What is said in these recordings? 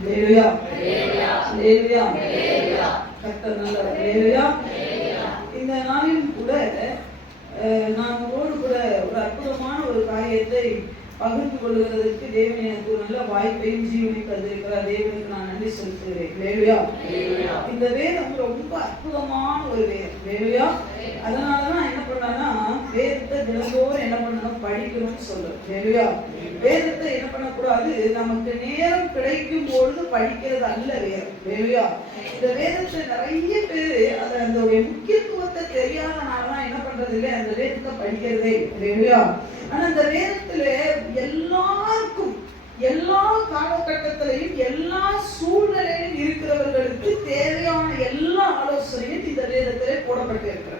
ஹல்லேலூயா ஹல்லேலூயா ஹல்லேலூயா. கர்த்தர் நல்லவர். ஹல்லேலூயா. இந்த நாளிலும் கூட நான் உங்களோடு கூட ஒரு அற்புதமான ஒரு காரியத்தை பகிர்ந்து கொள்வதற்கு தேவன் எனக்கு ஒரு நல்ல வாய்ப்பையும் ஜீவனை தந்திருக்கிறார். தேவனுக்கு நான் நன்றி செலுத்துகிறேன். ஹல்லேலூயா. இந்த வேதம் ரொம்ப அற்புதமான ஒரு வேதம். ஹல்லேலூயா. அதனாலதான் என்ன பண்ணான்னா வேதத்தை தினந்தோறும் என்ன பண்ணணும், படிக்கணும்னு சொல்றோம். ஹல்லேலூயா. வேதத்தை என்ன பண்ணக்கூடாது, நமக்கு நேரம் கிடைக்கும் பொழுது படிக்கிறது அல்ல வேதம். ஹல்லேலூயா. இந்த வேதத்தை நிறைய பேரு அந்த முக்கியத்துவத்தை தெரியாதனாலதான் என்ன பண்றது இல்லை, அந்த வேதத்தை படிக்கிறதே. ஹல்லேலூயா. ஆனா அந்த வேதத்துல எல்லாருக்கும் எல்லா காலகட்டத்திலையும் எல்லா சூழ்நிலையிலும் இருக்கிறவர்களுக்கு தேவையான எல்லா ஆலோசனையும் இந்த வேதத்திலே போடப்பட்டு இருக்கிறது.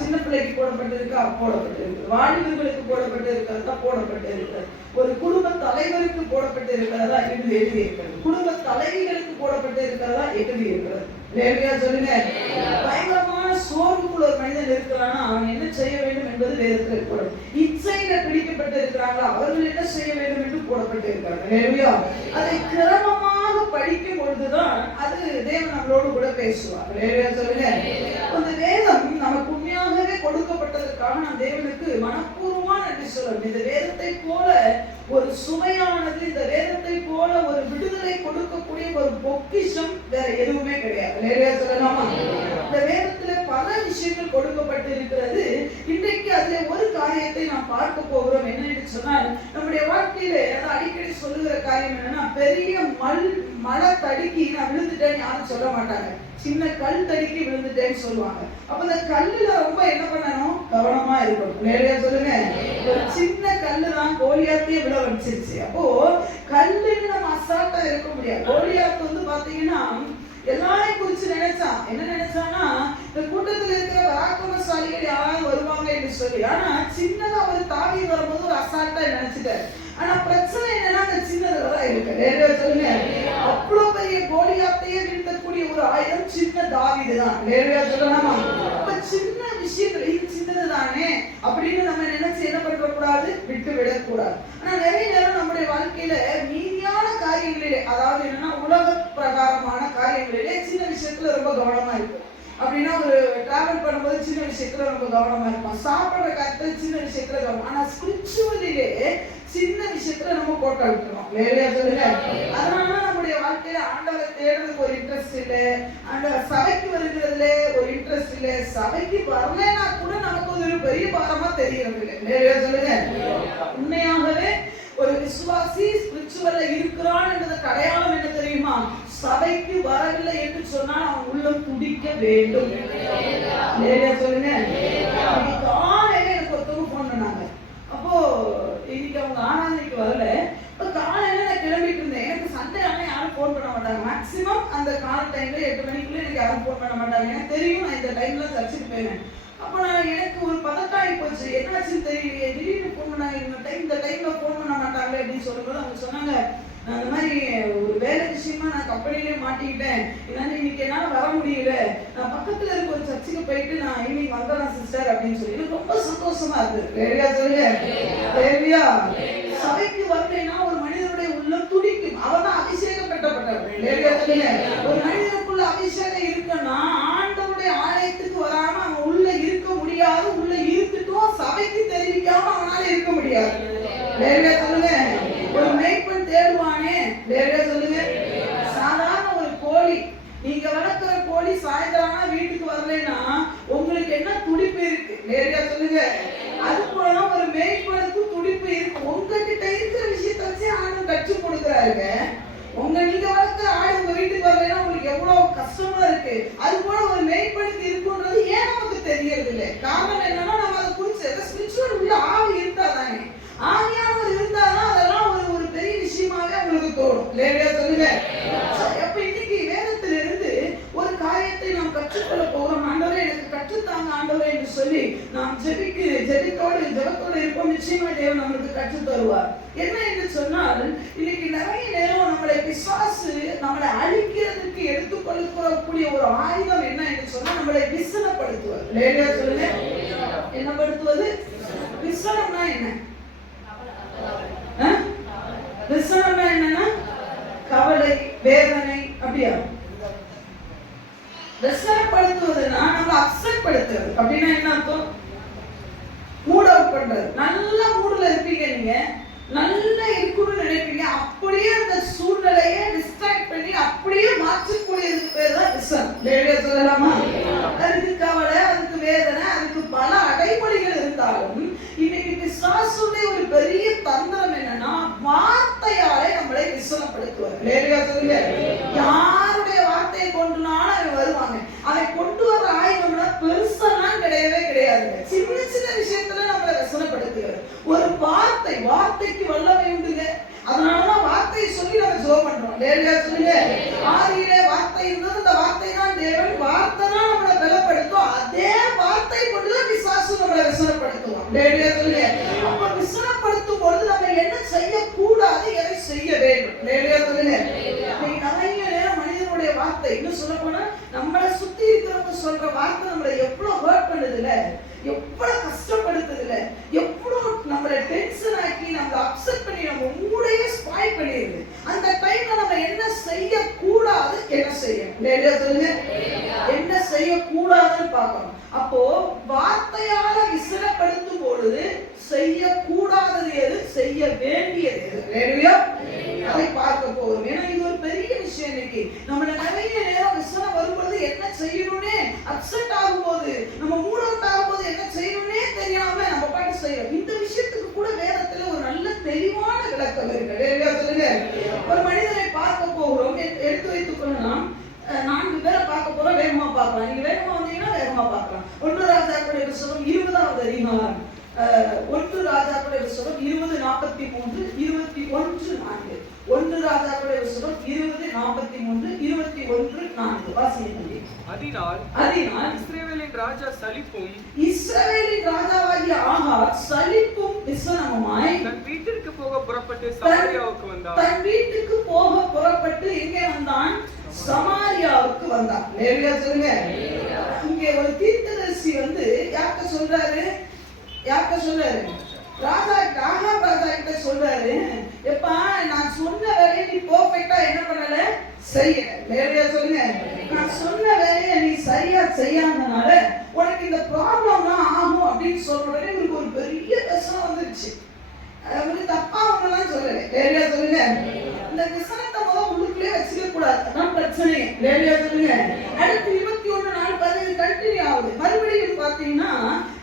சின்ன பிள்ளைக்கு போடப்பட்டிருக்கா, போடப்பட்டிருக்கு. வாலிபர்களுக்கு போடப்பட்டு இருக்கிறதா, போடப்பட்டு இருக்கிறது. ஒரு குடும்ப தலைவருக்கு போடப்பட்டு இருக்கிறதா என்று எழுதி இருக்கிறது. குடும்ப தலைவிகளுக்கு போடப்பட்டு இருக்கிறதா எழுதி இருக்கிறது. சொல்லுங்க. பயங்கரமான சோர்வுக்குள்ள ஒரு மனிதன் இருக்கிறான்னா அவன் என்ன செய்ய வேண்டும் என்பது வேதத்தில் போடும். இச்சையில பிடிக்கப்பட்டு இருக்கிறாங்களா, அவர்கள் என்ன செய்ய வேண்டும் என்று போடப்பட்டு இருக்கிறாங்க. அதை கிரமமாக படிக்கும் பொழுதுதான் அது தேவன் நம்மளோடு கூட பேசுவார். சொல்லுங்க. அந்த வேதம் நமக்கு உண்மையாகவே கொடுக்கப்பட்டதற்காக நாம் தேவனுக்கு மனப்பூர்வமா நன்றி சொல்லணும். இந்த வேதத்தை போல ஒரு சுமையானது, இந்த வேதத்தை போல ஒரு விடுதலை கொடுக்கக்கூடிய ஒரு பொக்கிஷம் வேற எதுவுமே கிடையாது. சொல்லலாமா? இந்த வேதத்துல பல விஷயங்கள் கொடுக்கப்பட்டு இருக்கிறது. இன்றைக்கு அதுல ஒரு காரியத்தை நாம் பார்க்க போகிறோம். என்னன்னு சொன்னால், நம்முடைய வாழ்க்கையில அடிக்கடி சொல்லுகிற காரியம் என்னன்னா, பெரிய மழை தடுக்கி நான் விழுந்துட்டேன்னு யாரும் சொல்ல மாட்டாங்க. சின்ன கல் தடுக்கி விழுந்துட்டேன்னு சொல்லுவாங்க. அப்ப அந்த கல்லுல ரொம்ப என்ன பண்ணணும், கவனமா இருக்கணும். நேரடியா சொல்லுங்க. ஒரு சின்ன கல்லு தான் கோலியாத்தையே விழ வச்சிருச்சு. அப்போ கல்லுன்னு நம்ம அசால்ட்டா இருக்க முடியாது. கோலியாத்து வந்து பாத்தீங்கன்னா எல்லாரையும் குறிச்சு நினைச்சான். என்ன நினைச்சான்னா, இந்த கூட்டத்தில் இருக்கிற பராக்கிரமசாலிகள் யாராவது வருவாங்க என்று சொல்லி. ஆனா சின்னதா ஒரு தாவி வரும்போது ஒரு அசால்ட்டா நினைச்சிட்டாரு. ஆனா பிரச்சனை என்னன்னா, அந்த சின்னதுலதான் இருக்கு. நேரடியா சொல்லுங்க. அவ்வளவு பெரிய கோலியாத்தையே வீழ்த்தக்கூடிய ஒரு ஆயுதம் சின்ன தாவீதுதான். நேரடியா சொல்லலாமா? அப்ப சின்ன விஷயத்துல இது சின்னதுதானே அப்படின்னு நம்ம நினைச்சு என்ன பண்ண கூடாது, விட்டு விடக்கூடாது. ஆனா நிறைய நேரம் நம்முடைய வாழ்க்கையில மீதியான காரியங்களிலே, அதாவது என்னன்னா உலக பிரகாரமான காரியங்களிலே சின்ன விஷயத்துல ரொம்ப கவனமா இருக்கும். அப்படின்னா ஒரு டிராவல் பண்ணும்போது சின்ன விஷயத்துல ரொம்ப கவனமா இருக்கும். சாப்பிடுற காலத்துல சின்ன விஷயத்துல கவனம். ஆனா ஸ்பிரிச்சுவலிலே சின்ன விஷயத்துல நம்ம கோட்டை விட்டுறோம். வேலையா சொல்லுங்க. அதனாலதான் நம்முடைய வாழ்க்கையில ஆண்டவரை தேடுறதுக்கு ஒரு இன்ட்ரெஸ்ட் இல்லை, ஆண்டவர் சபைக்கு வருகிறதுல ஒரு இன்ட்ரெஸ்ட் இல்லை, சபைக்கு வரலன்னா கூட நமக்கு ஒரு பெரிய பாரமா தெரியறது இல்லை. வேலையா சொல்லுங்க. உண்மையாகவே ஒரு விசுவாசி ஸ்பிரிச்சுவல்ல இருக்கிறான் என்பதற்கு அடையாளம் என்ன தெரியுமா? சபைக்கு வரவில்லை என்று சொன்னால் அவன் உள்ளம் துடிக்க வேண்டும். சொல்லுங்க. காலையில எனக்கு ஒருத்தவங்க போன் பண்ணாங்க. அப்போ இன்னைக்கு அவங்க ஆராதனைக்கு வரல. இப்போ காலையில நான் கிளம்பிட்டு இருந்தேன். எனக்கு சண்டே ஆனால் யாரும் போன் பண்ண மாட்டாங்க. மேக்சிமம் அந்த கால டைம்ல 8 மணிக்குள்ள எனக்கு யாரும் போன் பண்ண மாட்டாங்க. எனக்கு தெரியும் நான் இந்த டைம்ல சர்ச்சுக்கு போயிடுவேன். அப்போ நான் எனக்கு ஒரு பதட்டாகி போச்சு. என்னாச்சுன்னு தெரியலையே, திடீர்னு போன் பண்ணாங்க. இந்த டைம்ல போன் பண்ண மாட்டாங்களே அப்படின்னு சொல்லும்போது அவங்க சொன்னாங்க, நான் அந்த மாதிரி ஒரு வேலை விஷயமா நான் கம்பெனிலே மாட்டிக்கிட்டேன், இதனால இன்னைக்கு என்னால் வர முடியல, நான் பக்கத்துல இருக்க ஒரு சர்ச்சுக்கு போயிட்டு நான் ஈவினிங் வந்துடுறேன் சிஸ்டர் அப்படின்னு சொல்லி எனக்கு ரொம்ப சந்தோஷமா இருக்கு. வேலையா சொல்லுங்க. வேலையா சபைக்கு வரலைன்னா ஒரு மனிதனுடைய உள்ளம் துடிக்கும். அவன் தான் அபிஷேகம் பெற்றப்பட்டவர். வேலையா சொல்லுங்க. ஒரு மனிதனுக்குள்ள அபிஷேகம் இருக்குன்னா ஆண்டவருடைய ஆலயத்துக்கு வராம அவன் உள்ள இருக்க முடியாது. உள்ள இருந்துட்டும் சபைக்கு தெரிவிக்காம அவனால இருக்க முடியாது. வேலையா சொல்லுங்க. ஒரு மேய்ப்பன் தேடுவானே. வேலையா சொல்லுங்க. சாதாரண ஒரு கோழி, நீங்க வளர்க்கிற கோழி சாயந்தரம் வீட்டுக்கு வரலைன்னா உங்களுக்கு என்ன துடிப்பு இருக்கு? வேலையா சொல்லுங்க. அது போலதான் ஒரு மேய்ப்பனுக்கு துடிப்பு இருக்கு. உங்ககிட்ட இருக்கிற விஷயத்த வச்சு ஆண்டு கற்றுக் கொடுக்குறாருங்க. நீங்க வளர்க்கிற ஆடு உங்க வீட்டுக்கு வரலைன்னா உங்களுக்கு எவ்வளவு கஷ்டமா இருக்கு. அது போல ஒரு மேய்ப்பனுக்கு இருக்குன்றது ஏன் நமக்கு தெரியறது இல்லை? காரணம் என்னன்னா நம்ம அதை குறிச்சு ஸ்பிரிச்சுவல் உள்ள ஆவி இருந்தாதானே, ஆவியானவர் இருந்தாதான் அதெல்லாம் ஒரு பெரிய விஷயமாவே உங்களுக்கு தோணும். லேடியா சொல்லுங்க. அப்ப இன்னைக்கு வேதத்துல இருந்து ஒரு காரியத்தை நாம் கற்றுக்கொள்ள போகிறோம். ஆண்டவரே எனக்கு கற்றுத்தாங்க ஆண்டவரே என்று சொல்லி நாம் ஜெபத்தோடு இருப்போம். நிச்சயமா தேவன் நம்மளுக்கு கற்று தருவார். என்ன என்று சொன்னால், இன்னைக்கு நிறைய நேரம் நம்மளை பிசாசு நம்மளை அழிக்கிறதுக்கு எடுத்துக்கொள்ளக்கூடிய ஒரு ஆயுதம் என்ன என்று சொன்னா நம்மளை விசனப்படுத்துவது. லேடியா சொல்லுங்க. என்ன படுத்துவது? விசனம்னா என்ன? விசனம்னா என்னன்னா வேதனை, அப்படியா? வெசனப்படுத்துவதுன்னா நம்ம அப்செட் படுத்துறது. அப்படின்னா என்ன அர்த்தம்? மூட் அவுட் பண்றது. நல்ல மூடுல இருப்பீங்க, நீங்க நல்லா இருக்கணும்னு நினைப்பீங்க, அப்படியே அந்த சூழ்நிலையை டிஸ்ட்ராக்ட் பண்ணி அப்படியே மாற்றக்கூடியதுக்கு பேர் தான் விசனம். லேடியா சொல்லலாமா? அதுக்கு கவலை, அதுக்கு வேதனை, அதுக்கு பல அடைமொழிகள் இருந்தாலும் இன்னைக்கு பிசாசுடைய ஒரு பெரிய தந்திரம் என்னன்னா வார்த்தையாலே நம்மளை விசனப்படுத்துவார். லேடியா சொல்லுங்க. யாருடைய வார்த்தையை கொண்டுனாலும் அவன் வருவாங்க. அவன் கொண்டு வர ஆயுதம்னா பெருசெல்லாம் கிடையவே கிடையாது. சின்ன சின்ன விஷயத்துல நம்மளை விசனப்படுத்துவார். ஒரு வார்த்தைக்கு வல்லமை உண்டுங்க. அதனாலதான் வார்த்தையை சொல்லி நம்ம ஜெபம் பண்றோம். லேடியா சொல்லுங்க. ஆதியிலே வார்த்தை இருந்தது, அந்த வார்த்தை தான் தேவன். வார்த்தை தான் நம்மளை பலப்படுத்தும். அதே வார்த்தை கொண்டுதான் பிசாசு நம்மளை விசனப்படுத்துவோம். லேடியா சொல்லுங்க. அப்ப விசனப்படுத்தும் பொழுது நம்ம என்ன செய்யக்கூடாது, எதை செய்ய வேண்டும்? லேடியா சொல்லுங்க. நிறைய நேரம் மனிதனுடைய வார்த்தை, இன்னும் சொல்ல போனா நம்மளை சுத்தி இருக்கிறவங்க சொல்ற வார்த்தை நம்மளை எவ்வளவு ஹர்ட் பண்ணுது இல்ல, எவ்வளவு கஷ்டப்படுத்துது இல்ல, எவ்வளவு நம்மளை டென்ஷன் ஆக்கி நம்மளை அப்செட் பண்ணி நம்ம மூடையே ஸ்பாயில் பண்ணிடுது. அந்த டைம்ல நம்ம என்ன செய்ய கூடாது, என்ன செய்யணும்? லேடியா சொல்லுங்க. என்ன செய்ய கூடாதுன்னு பார்க்கணும். அப்போ வார்த்தையால விசனப்படுத்தும் பொழுது செய்ய கூடாதது எது, செய்ய வேண்டியது எது? லேடியா அதை பார்க்க போறோம். ஏன்னா இது ஒரு பெரிய விஷயம். இன்னைக்கு நம்மள நிறைய நேரம் விசனம் வரும்போது என்ன செய்யணும்னே அப்செட் ஆகும்போது, நம்ம மூட் அவுட் ஆகும்போது என்ன செய்யணும்னே தெரியாம நம்ம பாட்டு செய்யறோம். இந்த விஷயத்துக்கு கூட வேதத்துல ஒரு நல்ல தெளிவான விளக்கம் இருக்கு. லேடியா சொல்லுங்க. ஒரு மனிதனை பார்க்க போகிறோம். எடுத்து வைத்துக் கொள்ளலாம். 4 பேரை பார்க்க போறோம். வேகமா பார்க்கலாம். நீங்க வேகமா வந்தீங்கன்னா வேகமா பார்க்கலாம். 1 ராஜாக்களுடைய புத்தகம் 20வது அதிகாரம், 1 ராஜாக்களுடைய புத்தகம் 20:43, 21:4. 1 ராஜாக்களுடைய புத்தகம் 20:43, 21:4 வாசிங்க. அதனால் இஸ்ரவேலின் ராஜா சலிப்பும், இஸ்ரவேலின் ராஜாவாகிய ஆகாப் சலிப்பும் விசனமுமாய் தன் வீட்டிற்கு போக புறப்பட்டு சமாரியாவுக்கு வந்தான். தன் வீட்டுக்கு போக புறப்பட்டு எங்கே வந்தான்? சமாரியாவுக்கு வந்தான். லேவியா சொல்லுங்க. இங்கே ஒரு தீர்க்கதரிசி வந்து யார்கிட்ட சொல்றாரு? ஆகாப் ராஜா கிட்ட சொல்றாரு, எப்பா நான் சொன்ன வேலையை நீ பெர்ஃபெக்ட்டா என்ன பண்ணல, செய்யல. லேவியா சொல்லுங்க. நான் சொன்ன வேலையை நீ சரியா செய்யாதனால உனக்கு இந்த ப்ராப்ளம்லாம் ஆகும் அப்படின்னு சொல்ற உடனே இவருக்கு ஒரு பெரிய கஷ்டம் வந்துருச்சு. அவரு தப்பா அவங்கெல்லாம் சொல்லல. லேவியா சொல்லுங்க. இந்த விசனத்தை உள்ளுக்குள்ளே வச்சுக்க கூடாது, அதான் பிரச்சனை. லேவியா சொல்லுங்க. அடுத்து 21:4 கண்டினியூ ஆகுது. மறுபடியும் பாத்தீங்கன்னா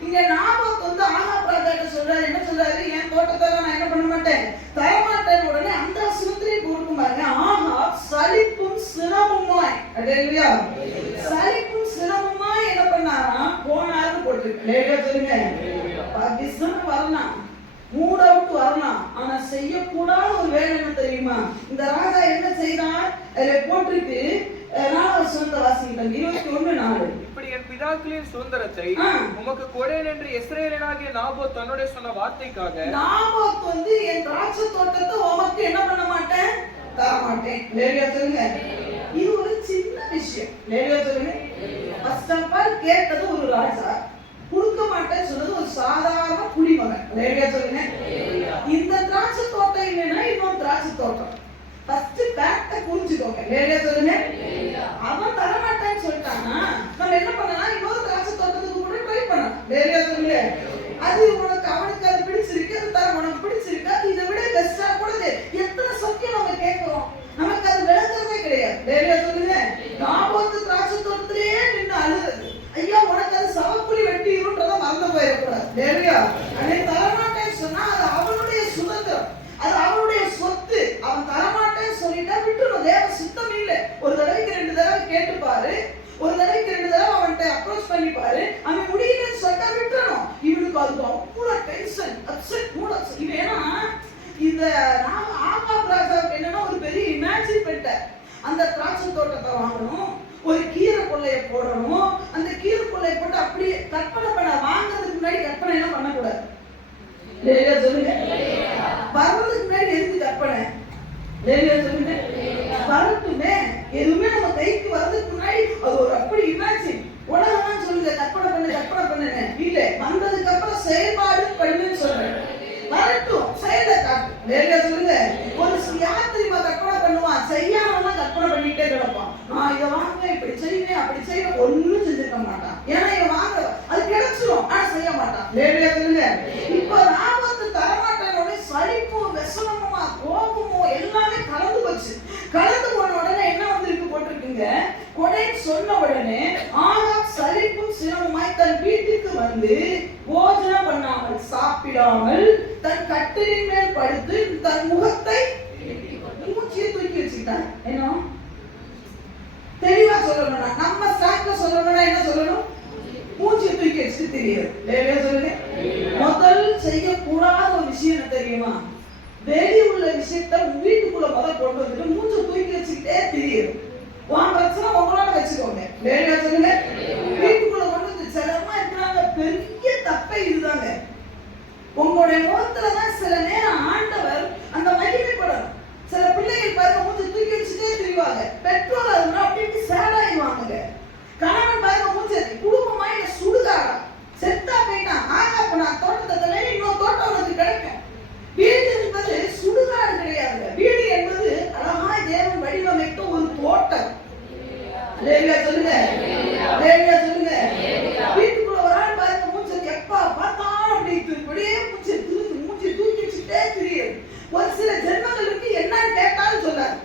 இங்க நாபாத் வந்து ஆகாப் ராஜாட்ட சொல்றாரு. என்ன சொல்றாரு? என் தோட்டத்தெல்லாம் நான் என்ன பண்ண மாட்டேன், தரமாட்டேன். உடனே அந்த சுத்திரி கொடுக்கும் பாருங்க. ஆகாப் சலிப்பும் சிரமமாய், அல்லேலூயா, சலிப்பும் சிரமமாய் என்ன பண்ணாரா, போனாருன்னு போட்டுருக்கு. லேவியா சொல்லுங்க. விசனம் வரலாம், மூட் அவுட் வரலாம், ஆனா செய்யக்கூடாத ஒரு வேலை என்ன தெரியுமா? இந்த ராஜா என்ன செய்தார்? அதில் போட்டிருக்கு. 4வது வசனத்தை வாசிக்கலாம். 21:4. இப்படி என் பிதாக்களின் சுதந்திரத்தை உமக்கு கொடேன் என்று இஸ்ரவேலனாகிய நாபோத் தன்னோட சொன்ன வார்த்தைக்காக, நாபோத் வந்து என் திராட்சை தோட்டத்தை உமக்கு என்ன பண்ண மாட்டேன், தர மாட்டேன். லேவியா சொல்லுங்க. இது ஒரு சின்ன விஷயம். லேவியா சொல்லுங்க. ஃபர்ஸ்ட் ஆஃப் ஆல் கேட்டது ஒரு ராஜா, கொடுக்க மாட்டேன்னு சொன்னது ஒரு சாதாரண குடிமகன். லேவியா சொல்லுங்க. இந்த திராட்சை தோட்டம் இல்லைன்னா இன்னொரு திராட்சை தோட்டம். ஃபர்ஸ்ட் ஃபேக்ட புரிஞ்சுக்கோங்க. லேவியா சொல்லுங்க. அவன் தரமாட்டேன்னு சொல்லிட்டானா நம்ம என்ன பண்ணலாம், இன்னொரு திராட்சை தோட்டத்துக்கு கூட ட்ரை பண்ணலாம். லேவியா சொல்லுங்க. அது உனக்கு அவனுக்கு அது பிடிச்சிருக்கு, அது தர உனக்கு பிடிச்சிருக்கு, அது இதை விட பெஸ்டா கூட. எத்தனை சத்தியம் நம்ம கேட்கிறோம், நமக்கு அது விளங்குறதே கிடையாது. லேவியா சொல்லுங்க. நாபோத்து திராட்சை தோட்டத்திலேயே நின்று அழுது, ஐயா உனக்கு அது சவக்குழி வெட்டிடும்ன்றத மறந்து போயிடக்கூடாது. லேவியா அதை தரமாட்டேன்னு சொன்னா அது அவனுடைய சுதந்திரம், அது அவனுடைய சொத்து. அவன் தரமாட்டேன்னு சொல்லிட்டா விட்டுரும். தேவ சுத்தம் இல்லை. ஒரு தடவைக்கு 2 தடவை கேட்டுப்பாரு, ஒரு தடவைக்கு 2 தடவை அவன்கிட்ட அப்ரோச் பண்ணிப்பாரு. அவன் முடியலன்னு சொல்லிட்டா விட்டுறணும். இவனுக்கு அது அவ்வளோ டென்ஷன், அப்செட், மூட் அப்செட். இவன் ஏன்னா இந்த ஆகாப் ராஜாவுக்கு என்னன்னா ஒரு பெரிய இமேஜின் பண்ணிட்டார். அந்த திராட்சை தோட்டத்தை வாங்கணும், ஒரு கீரை கொள்ளையை போடணும், அந்த கீரை கொள்ளையை போட்டு அப்படியே கற்பனை பண்ண, வாங்குறதுக்கு முன்னாடி கற்பனை எல்லாம் பண்ணக்கூடாது. லேவியா சொல்லுங்க. வர்றதுக்கு முன்னாடி எதுக்கு கற்பனை? லேவியா சொல்லுங்க. வரட்டுமே, எதுவுமே நம்ம கைக்கு வர்றதுக்கு முன்னாடி அது ஒரு அப்படி இமேஜின். உலகம் சொல்லுங்க கற்பனை பண்ணுங்க. இல்ல, வந்ததுக்கு அப்புறம் செயல்பாடு பண்ணுன்னு சொல்றேன். வரட்டும், செயலை காட்டு. லேவியா சொல்லுங்க. ஒரு யார் தெரியுமா கற்பனை பண்ணுவான்? செய்யாமலாம் கற்பனை சிரமமாய் தன் வீட்டுக்கு வந்து போஜனம் பண்ணாமல் சாப்பிடாமல் தன் கட்டிலின் மேல் படுத்து தன் முகத்தை மூச்சியை தூக்கி வச்சுக்கிட்டான். என்ன தெளிவா சொல்லணும்னா, நம்ம ஸ்டாக்ல சொல்லணும்னா என்ன சொல்லணும்? மூச்சியை தூக்கி வச்சுட்டு தெரியாது. சொல்லுங்க, முதல் செய்யக்கூடாத ஒரு விஷயம் என்ன தெரியுமா? வெளி உள்ள விஷயத்த வீட்டுக்குள்ள முதல் கொண்டு வந்துட்டு மூச்சை தூக்கி வச்சுக்கிட்டே தெரியுது. உன் பிரச்சனை உங்களால வச்சுக்கோங்க. வேலையா சொல்லுங்க, வீட்டுக்குள்ள கொண்டு வந்து சிலமா இருக்கிறாங்க. பெரிய தப்பே இதுதாங்க. உங்களுடைய முகத்துலதான் சில நேரம் ஆண்டவர் அந்த மகிமைப்படணும். சில பிள்ளைகள் பாருங்க மூச்சை தூக்கி வச்சுட்டே தெரிவாங்க. பெற்றோர் அதுனா அப்படி சேடாயிடுவாங்க. கணவன் பாருங்க மூச்சை குடும்பமா இல்ல சுடுகாடா செத்தா போயிட்டான். ஆகா அப்ப நான் தோட்டத்தை இன்னொரு தோட்டம் வந்து கிடைக்கும். வீடு என்பது சுடுகாடு கிடையாது. வீடு என்பது அழகாய் தேவன் வடிவமைத்த ஒரு தோட்டம். சொல்லுங்க, சொல்லுங்க. வீட்டுக்குள்ள ஒரு ஆள் பாருங்க மூச்சை எப்ப பார்த்தாலும் அப்படியே மூச்சை தூக்கி வச்சுட்டே தெரியுது. ஒரு சில ஜென்மங்களுக்கு என்னன்னு கேட்டாலும் சொல்லாது.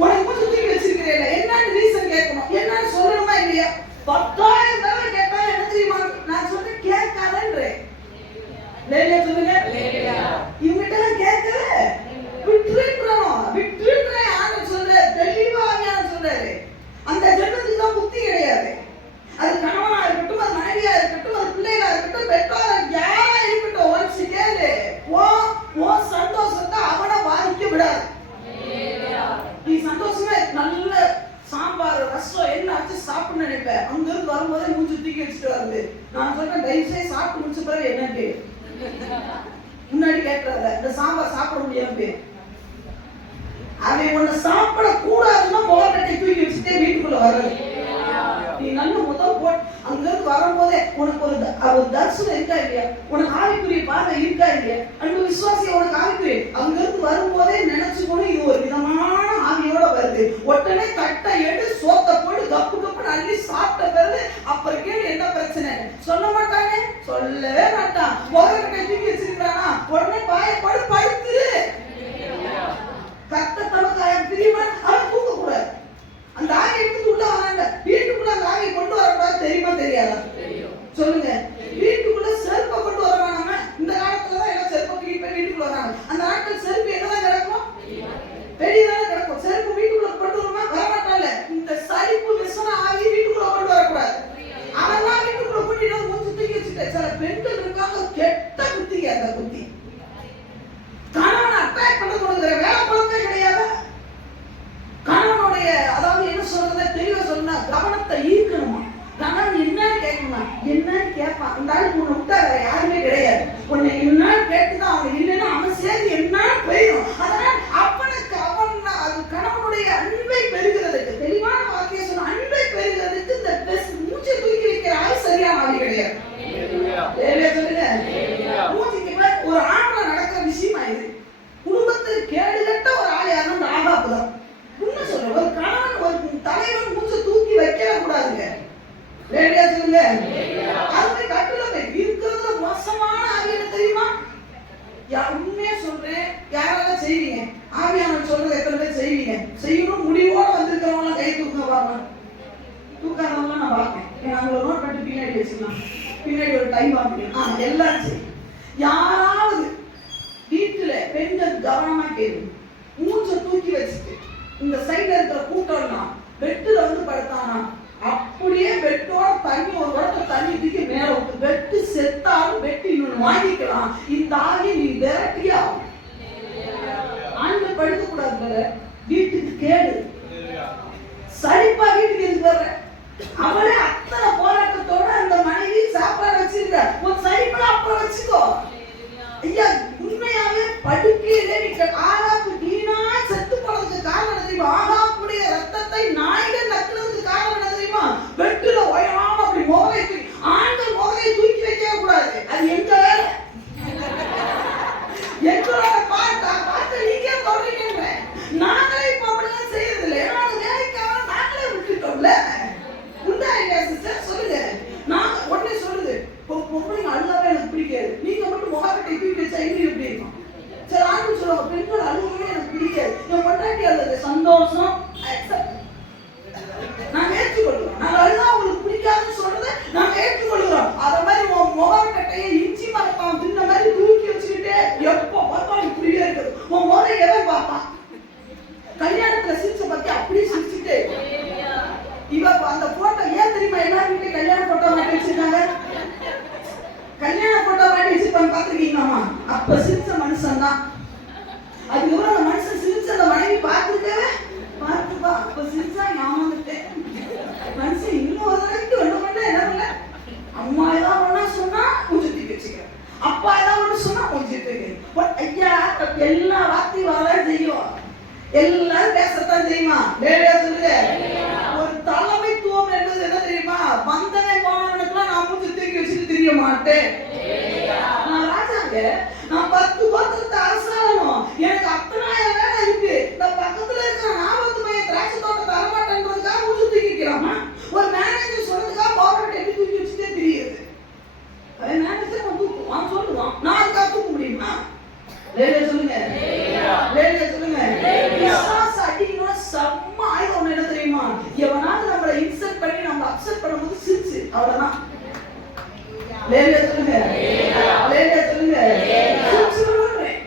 உனக்கு மூச்சை தூக்கி வச்சிருக்கிறேன் என்னன்னு ரீசன் கேட்கணும். என்னன்னு சொல்லணுமா இல்லையா? 10,000 தடவை கேட்டா என்ன தெரியுமா? நான் சொல்றேன் கேட்காதன்றேன். சொல்லுங்க, இவங்கிட்ட கேட்கல விட்டுறேன். ஆண்டவர் சொல்ற தெளிவாக சொல்றாரு. அந்த ஜென்மத்துக்கு தான் புத்தி கிடையாது. அது கணவனா இருக்கட்டும், அது மனைவியா இருக்கட்டும், அது பிள்ளைகளா இருக்கட்டும், பெற்றோர் யாரா இருக்கட்டும், ஒன்ஸ் கேளு. ஓ சந்தோஷத்தை அவனை பாதிக்க விடாது. நீ சந்தோஷமா நல்ல சாம்பார் ரசம் என்ன ஆச்சு சாப்பிட நினைப்பேன். அங்க இருந்து வரும்போதே மூச்சு தூக்கி வச்சுட்டு வருது. நான் சொல்றேன் தயவுசெய்து சாப்பிட்டு முடிச்ச பிறகு என்ன கேளு. முன்னாடி கேட்கறத இந்த சாம்பார் சாப்பிட முடியாது. அவன் உன்னை சாப்பிட கூடாதுன்னா முகக்கட்டை தூக்கி வச்சுட்டே வீட்டுக்குள்ள வர்றது. நீ நல்ல முதல் போட்டு அங்க இருந்து வரும்போதே உனக்கு ஒரு தரிசனம் இருக்கா இல்லையா? உனக்கு ஆவிக்குரிய பார்வை இருக்கா இல்லையா? அன்பு விசுவாசிய உனக்கு ஆவிக்குரிய அங்க இருந்து வரும்போதே நினைச்சுக்கணும் இது ஒரு விதமான ஆவியோட வருது. உடனே தட்டை எடுத்து சோத்தை போட்டு கப்பு கப்புன்னு அள்ளி சாப்பிட்ட பிறகு அப்புறம் கேள்வி என்ன பிரச்சனை சொல்ல மாட்டாங்க, சொல்லவே மாட்டான். முகக்கட்டை தூக்கி வச்சிருக்கானா உடனே பாயப்படு படுத்துரு. கத்த தமக்காயம் பிரியமான அவன் தூக்க கூடாது. அந்த ஆகை எடுத்து உள்ள வராங்க. வீட்டுக்குள்ள அந்த ஆகை கொண்டு வரக்கூடாது. தெரியுமா தெரியாதா? சொல்லுங்க. வீட்டுக்குள்ள செருப்பை கொண்டு வராங்க. இந்த காலத்துலதான் எல்லாம் செருப்பை வீட்டுக்குள்ள வராங்க. அந்த நாட்கள் செருப்பு என்னதான் கிடக்கும்? வெளியதான் கிடக்கும். செருப்பு வீட்டுக்குள்ள கொண்டு வருமா? வரமாட்டால. இந்த சரிப்பு விசன ஆகி வீட்டுக்குள்ள கொண்டு வரக்கூடாது. அவெல்லாம் வீட்டுக்குள்ள கூட்டிட்டு மூச்சு தூக்கி வச்சுட்டு சில பெண்கள் இருக்காங்க கெட்ட புத்திங்க. அந்த புத்தி கணவன் அட்டாக் பண்ண கொடுக்குற வேலை பழமே கிடையாது. கணவனுடைய அதாவது என்ன சொல்றத தெளிவா சொன்னா கவனத்தை ஈர்க்கணுமா? கணவன் என்னன்னு கேட்கணுமா? என்னன்னு கேட்பான். அந்த ஆளுக்கு உன்னை விட்டா வேற யாருமே கிடையாது. உன்னை என்னன்னு கேட்டுதான் அவன் இல்லைன்னா அவன் சேர்ந்து என்னன்னு போயிடும். அதனால அவனுக்கு அவன் அது கணவனுடைய அன்பை பெறுகிறதுக்கு தெளிவான வாக்கிய சொன்ன அன்பை பெறுகிறதுக்கு இந்த மூச்சை தூக்கி வைக்கிற ஆள் சரியான ஆள் கிடையாது. சொல்லுங்க, மூச்சுக்கு ஒரு ஆண்ல நடக்கிற விஷயமா இது. குடும்பத்தில் கேடுகட்ட ஒரு ஆள் யாருன்னா ஆகாப்பு தான். உண்மை சொல்ற ஒரு கணவன் ஒரு தலைவன் மூச்சை தூக்கி வைக்கவே கூடாதுங்க. வேலையா சொல்லுங்க. அதுவே கட்டுல இருக்கிறதுல மோசமான ஆவியான தெரியுமா? உண்மையா சொல்றேன். யாராவது செய்வீங்க? ஆவியானவர் சொல்றது எத்தனை பேர் செய்வீங்க? செய்யணும் முடிவோட வந்திருக்கிறவங்க கை தூக்க பாருங்க. தூக்காதவங்க நான் பார்ப்பேன். நாங்கள் நோட் பண்ணி பின்னாடி வச்சுக்கலாம். பின்னாடி ஒரு டைம் பார்ப்பீங்க. எல்லாம் சரி. யாராவது வீட்டுல பெண்கள் கவனமா கேள்வி மூச்சை தூக்கி வச்சுட்டு இந்த சைட்ல இருக்கிற கூட்டம்னா பெட்டுல வந்து படுத்தானா அப்படியே பெட்டோட தண்ணி ஒரு குடத்தை தண்ணி தூக்கி மேல விட்டு பெட்டு செத்தாலும் பெட்டு இன்னொன்னு வாங்கிக்கலாம். இந்த ஆகி நீ விரட்டியா ஆண்கள் படுக்க கூடாது. வீட்டுக்கு கேடு. சரிப்பா வீட்டுக்கு எதுக்கு வர்ற? அவளே அத்தனை போராட்டத்தோட அந்த மனைவி சாப்பாடு வச்சிருக்க ஒரு சரிப்பா அப்புறம் வச்சுக்கோ. ஐயா உண்மையாவே படுக்கையிலே ஆகாப்பு வீணா செத்து போனதுக்கு காரணம் தெரியுமா? ஆகாப்புடைய ரத்தத்தை நாய்கள் நக்குறதுக்கு காரணம் என்ன தெரியுமா? பெட்டுல ஓயாம அப்படி முகவை ஆண்கள் முகவை தூக்கி வைக்கவே கூடாது. அது எங்க வேலை. எங்களோட பார்த்து நீங்க சொல்றீங்க. நாங்களே இப்ப அப்படிலாம் செய்யறது இல்லை. என்னோட வேலைக்காக நாங்களே விட்டுட்டோம்ல. உண்டாங்க சிஸ்டர் சொல்லுங்க. நான் உடனே சொல்லுது பொம்பளைங்க அழுதாவே எனக்கு பிடிக்காது. நீங்க மட்டும் முகக்கட்டை தூக்கி வச்சா இன்னும் எப்படி இருக்கும்? சரி ஆண்கள் சொல்லுவாங்க பெண்கள் அழுகவே எனக்கு பிடிக்காது. என் பொண்டாட்டி அழுது சந்தோஷம் நான் ஏற்றுக்கொள்ளுவேன். நான் அழுதா உங்களுக்கு பிடிக்காதுன்னு சொல்றேன். பார்த்துருக்கீங்களாமா? அப்ப சிரிச்ச மனுஷன் தான். அதுக்கப்புறம் அந்த மனுஷன் சிரிச்ச அந்த மனைவி பார்த்துருக்கவே பார்த்துப்பா அப்ப சிரிச்சா ஞாபகத்தேன். மனுஷன் இன்னும் ஒரு நாளைக்கு ஒண்ணு பண்ண என்ன பண்ணல, அம்மா ஏதாவது ஒண்ணா சொன்னா மூஞ்சி தூக்கி வச்சுக்கிறேன், அப்பா ஏதாவது ஒண்ணு சொன்னா மூஞ்சி தூக்கி. ஐயா எல்லா வார்த்தையும் வரதான் செய்யும், எல்லாரும் பேசத்தான் தெரியுமா? வேலையா சொல்லுங்க. ஒரு தலைமைத்துவம் என்பது என்ன தெரியுமா? வந்தனை போனவனுக்குலாம் நான் மூஞ்சி தூக்கி வச்சுட்டு தெரிய மாட்டேன். நான் ராஜாங்க, நான் 10 பாத்திரத்தை அரசாங்கணும், எனக்கு அத்தனாயிரம் வேலை இருக்கு, நான் பக்கத்துல இருக்கிற 40 மையம் திராட்சை தோட்டம் தரமாட்டேன்றதுக்காக மூஞ்சி தூக்கிக்கிறாமா? ஒரு மேனேஜர் சொன்னதுக்காக பவர் எப்படி தூக்கி வச்சுட்டே தெரியுது. அவன் மேனேஜர் தூக்குவான் சொல்லுவான், நான் அதுக்காக தூக்க முடியுமா? வேலையா சொல்லுங்க. வேலையா சொல்லுங்க. விசுவாச அடிக்கணும்னா செம்ம ஆயுதம் ஒண்ணு என்ன தெரியுமா? எவனாவது நம்மளை இன்சல்ட் பண்ணி நம்ம அப்செட் பண்ணும்போது சிரிச்சு அவ்வளவுதான். வேலையா சொல்லுங்க. வேலையா சொல்லுங்க. சொல்றேன்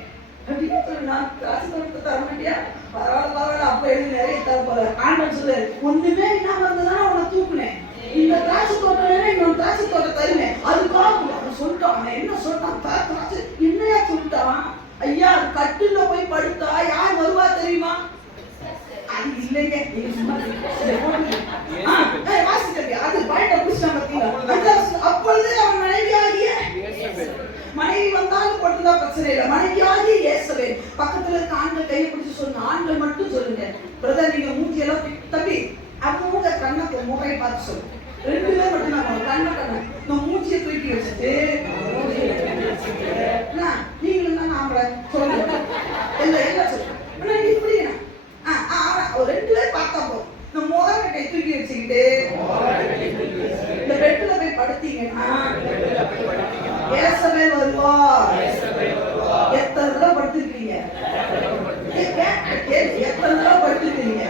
அப்படியே சொல்லுங்க. காசு தர மாட்டியா? பரவாயில்ல அப்ப எழுதி நிறைய தர போற. ஆண்டவன் சொல்லு, ஒண்ணுமே இல்லாம இருந்ததுன்னா உன்னை தூக்குனேன், இந்த திராட்சை தோட்டம் இன்னொரு திராட்சை தோட்டம் தருவேன், அதுக்காக சொல்லிட்டான். அவன் என்ன சொல்லிட்டான்? என்னையா சொல்லிட்டான்? ஐயா கட்டுல போய் படுத்தா யார் வருவா தெரியுமா? அது இல்லைங்க, நீங்க சும்மா வாசிக்க அது பாயிண்ட புடிச்சான் பாத்தீங்களா? அப்பொழுது அவன் மனைவி வந்தாலும் போட்டுதான் பிரச்சனை இல்லை, மனைவியாகி இயேசுவேல். பக்கத்துல இருக்க ஆண்கள் கையை பிடிச்சு சொன்ன ஆண்கள் மட்டும் சொல்லுங்க, பிரதர் நீங்க மூஞ்சி எல்லாம் தப்பி அவங்க கண்ணை முறையை பார்த்து சொல்லுங்க. 2 பேர் மட்டும் நான் கண்ணை இந்த மூஞ்சியை தூக்கி வச்சுட்டு நீங்களும் தான் நாமளை சொல்லுங்க எல்லாம் சொல்லுங்க. இப்படி ஒரு 2 பேர் பார்த்தா போதும், இந்த முகக்கட்டை தூக்கி வச்சுக்கிட்டு இந்த பெட்டுல போய் படுத்தீங்கன்னா ஏசவே வருவா. எத்தனை தடவை படுத்திருக்கீங்க? எத்தனை தடவை படுத்திருக்கீங்க?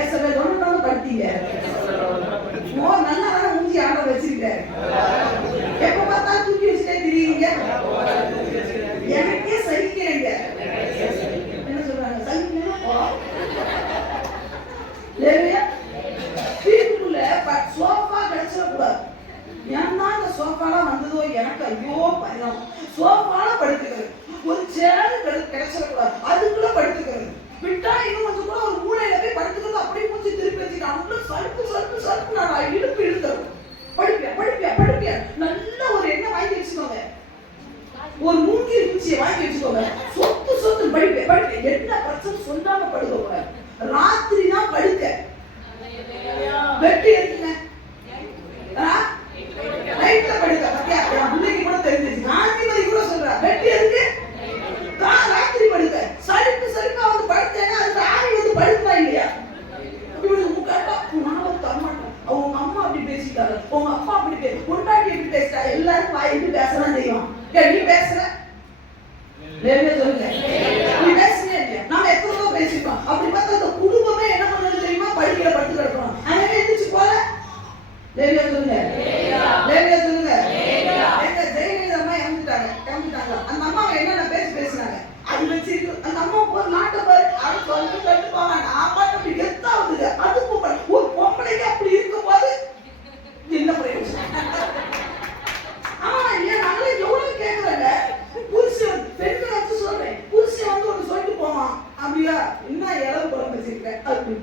ஏசவே ஒண்ணு படுத்தீங்க. நல்லா மூஞ்சி ஆட வச்சிருக்காரு, எப்ப பார்த்தா தூக்கி வச்சுட்டே திரியுங்க. எனக்கே சகிக்கிறேங்க. என்ன சொல்றாங்க? சகிக்கணும். வீட்டுக்குள்ள சோஃபா கிடைச்சிடக்கூடாது. ஏன்னா இந்த சோஃபாலாம் வந்ததோ எனக்கு ஐயோ பயம். சோஃபால படுத்துக்கிறது, ஒரு சேர் கிடைச்சிடக்கூடாது, அதுக்குள்ள படுத்துக்கிறது. விட்டா இன்னும் கொஞ்சம் கூட ஒரு மூலையில போய் படுத்துக்கிறது, அப்படியே மூச்சு திருப்பி வச்சுட்டு சலுப்பு நான் இழுப்பு இழுத்தரும். படிப்பியா நல்ல ஒரு எண்ணெய் வாங்கி வச்சுக்கோங்க, ஒரு மூங்கில் பூச்சியை வாங்கி வச்சுக்கோங்க. சொத்து படிப்பேன் என்ன பிரச்சனை சொல்லாம படுக்க. ராத்திரி தான் படுக்க வெட்டி இருக்குங்க, நைட்ல படுக்க. பிள்ளைக்கு கூட தெரிஞ்சிச்சு, காந்திமதி கூட சொல்ற வெட்டி இருக்கு ராத்திரி படுக்க. சலிப்பா வந்து படுத்தேன்னா அதுக்கு ஆணி வந்து படுப்பா இல்லையா? அவங்க அம்மா அப்படி பேசிட்டாங்க, உங்க அப்பா அப்படி பொண்டாட்டி எப்படி பேசுறா, எல்லாரும் வாய் எப்படி பேசலாம் தெரியும். நீ பேசுற சொல்லுங்க, நீ பேசுறே இல்லையா? நாம எத்தனை பேசிப்போம். அப்படி பார்த்தா அந்த குடும்பமே என்ன பண்ணது தெரியுமா? படுக்கையில படுத்து கிடக்கணும். அதனால எந்திரிச்சு போல லேவியா சொல்லுங்க. லேவியா சொல்லுங்க. எங்க ஜெயலலிதா அம்மா இறந்துட்டாங்க. அந்த அம்மாவை என்னென்ன பேசினாங்க அது வச்சு அந்த அம்மா ஒரு நாட்டை பாரு, அதை சொல்லி கட்டுப்பாங்க. நான் பாட்டு அப்படி கெத்தாவுது. அது ஒரு பொம்பளைக்கு அப்படி இருக்கும் போது என்ன பிரயோஜனம்? ஆமா இல்லையா? நாங்களே எவ்வளவு கேட்கறேங்க. புருஷன் பெண்களை வச்சு சொல்றேன், புருஷன் வந்து ஒண்ணு சொல்லிட்டு போவான், அப்படியா என்ன இளவு குழம்பு வச்சிருக்கேன் அப்படி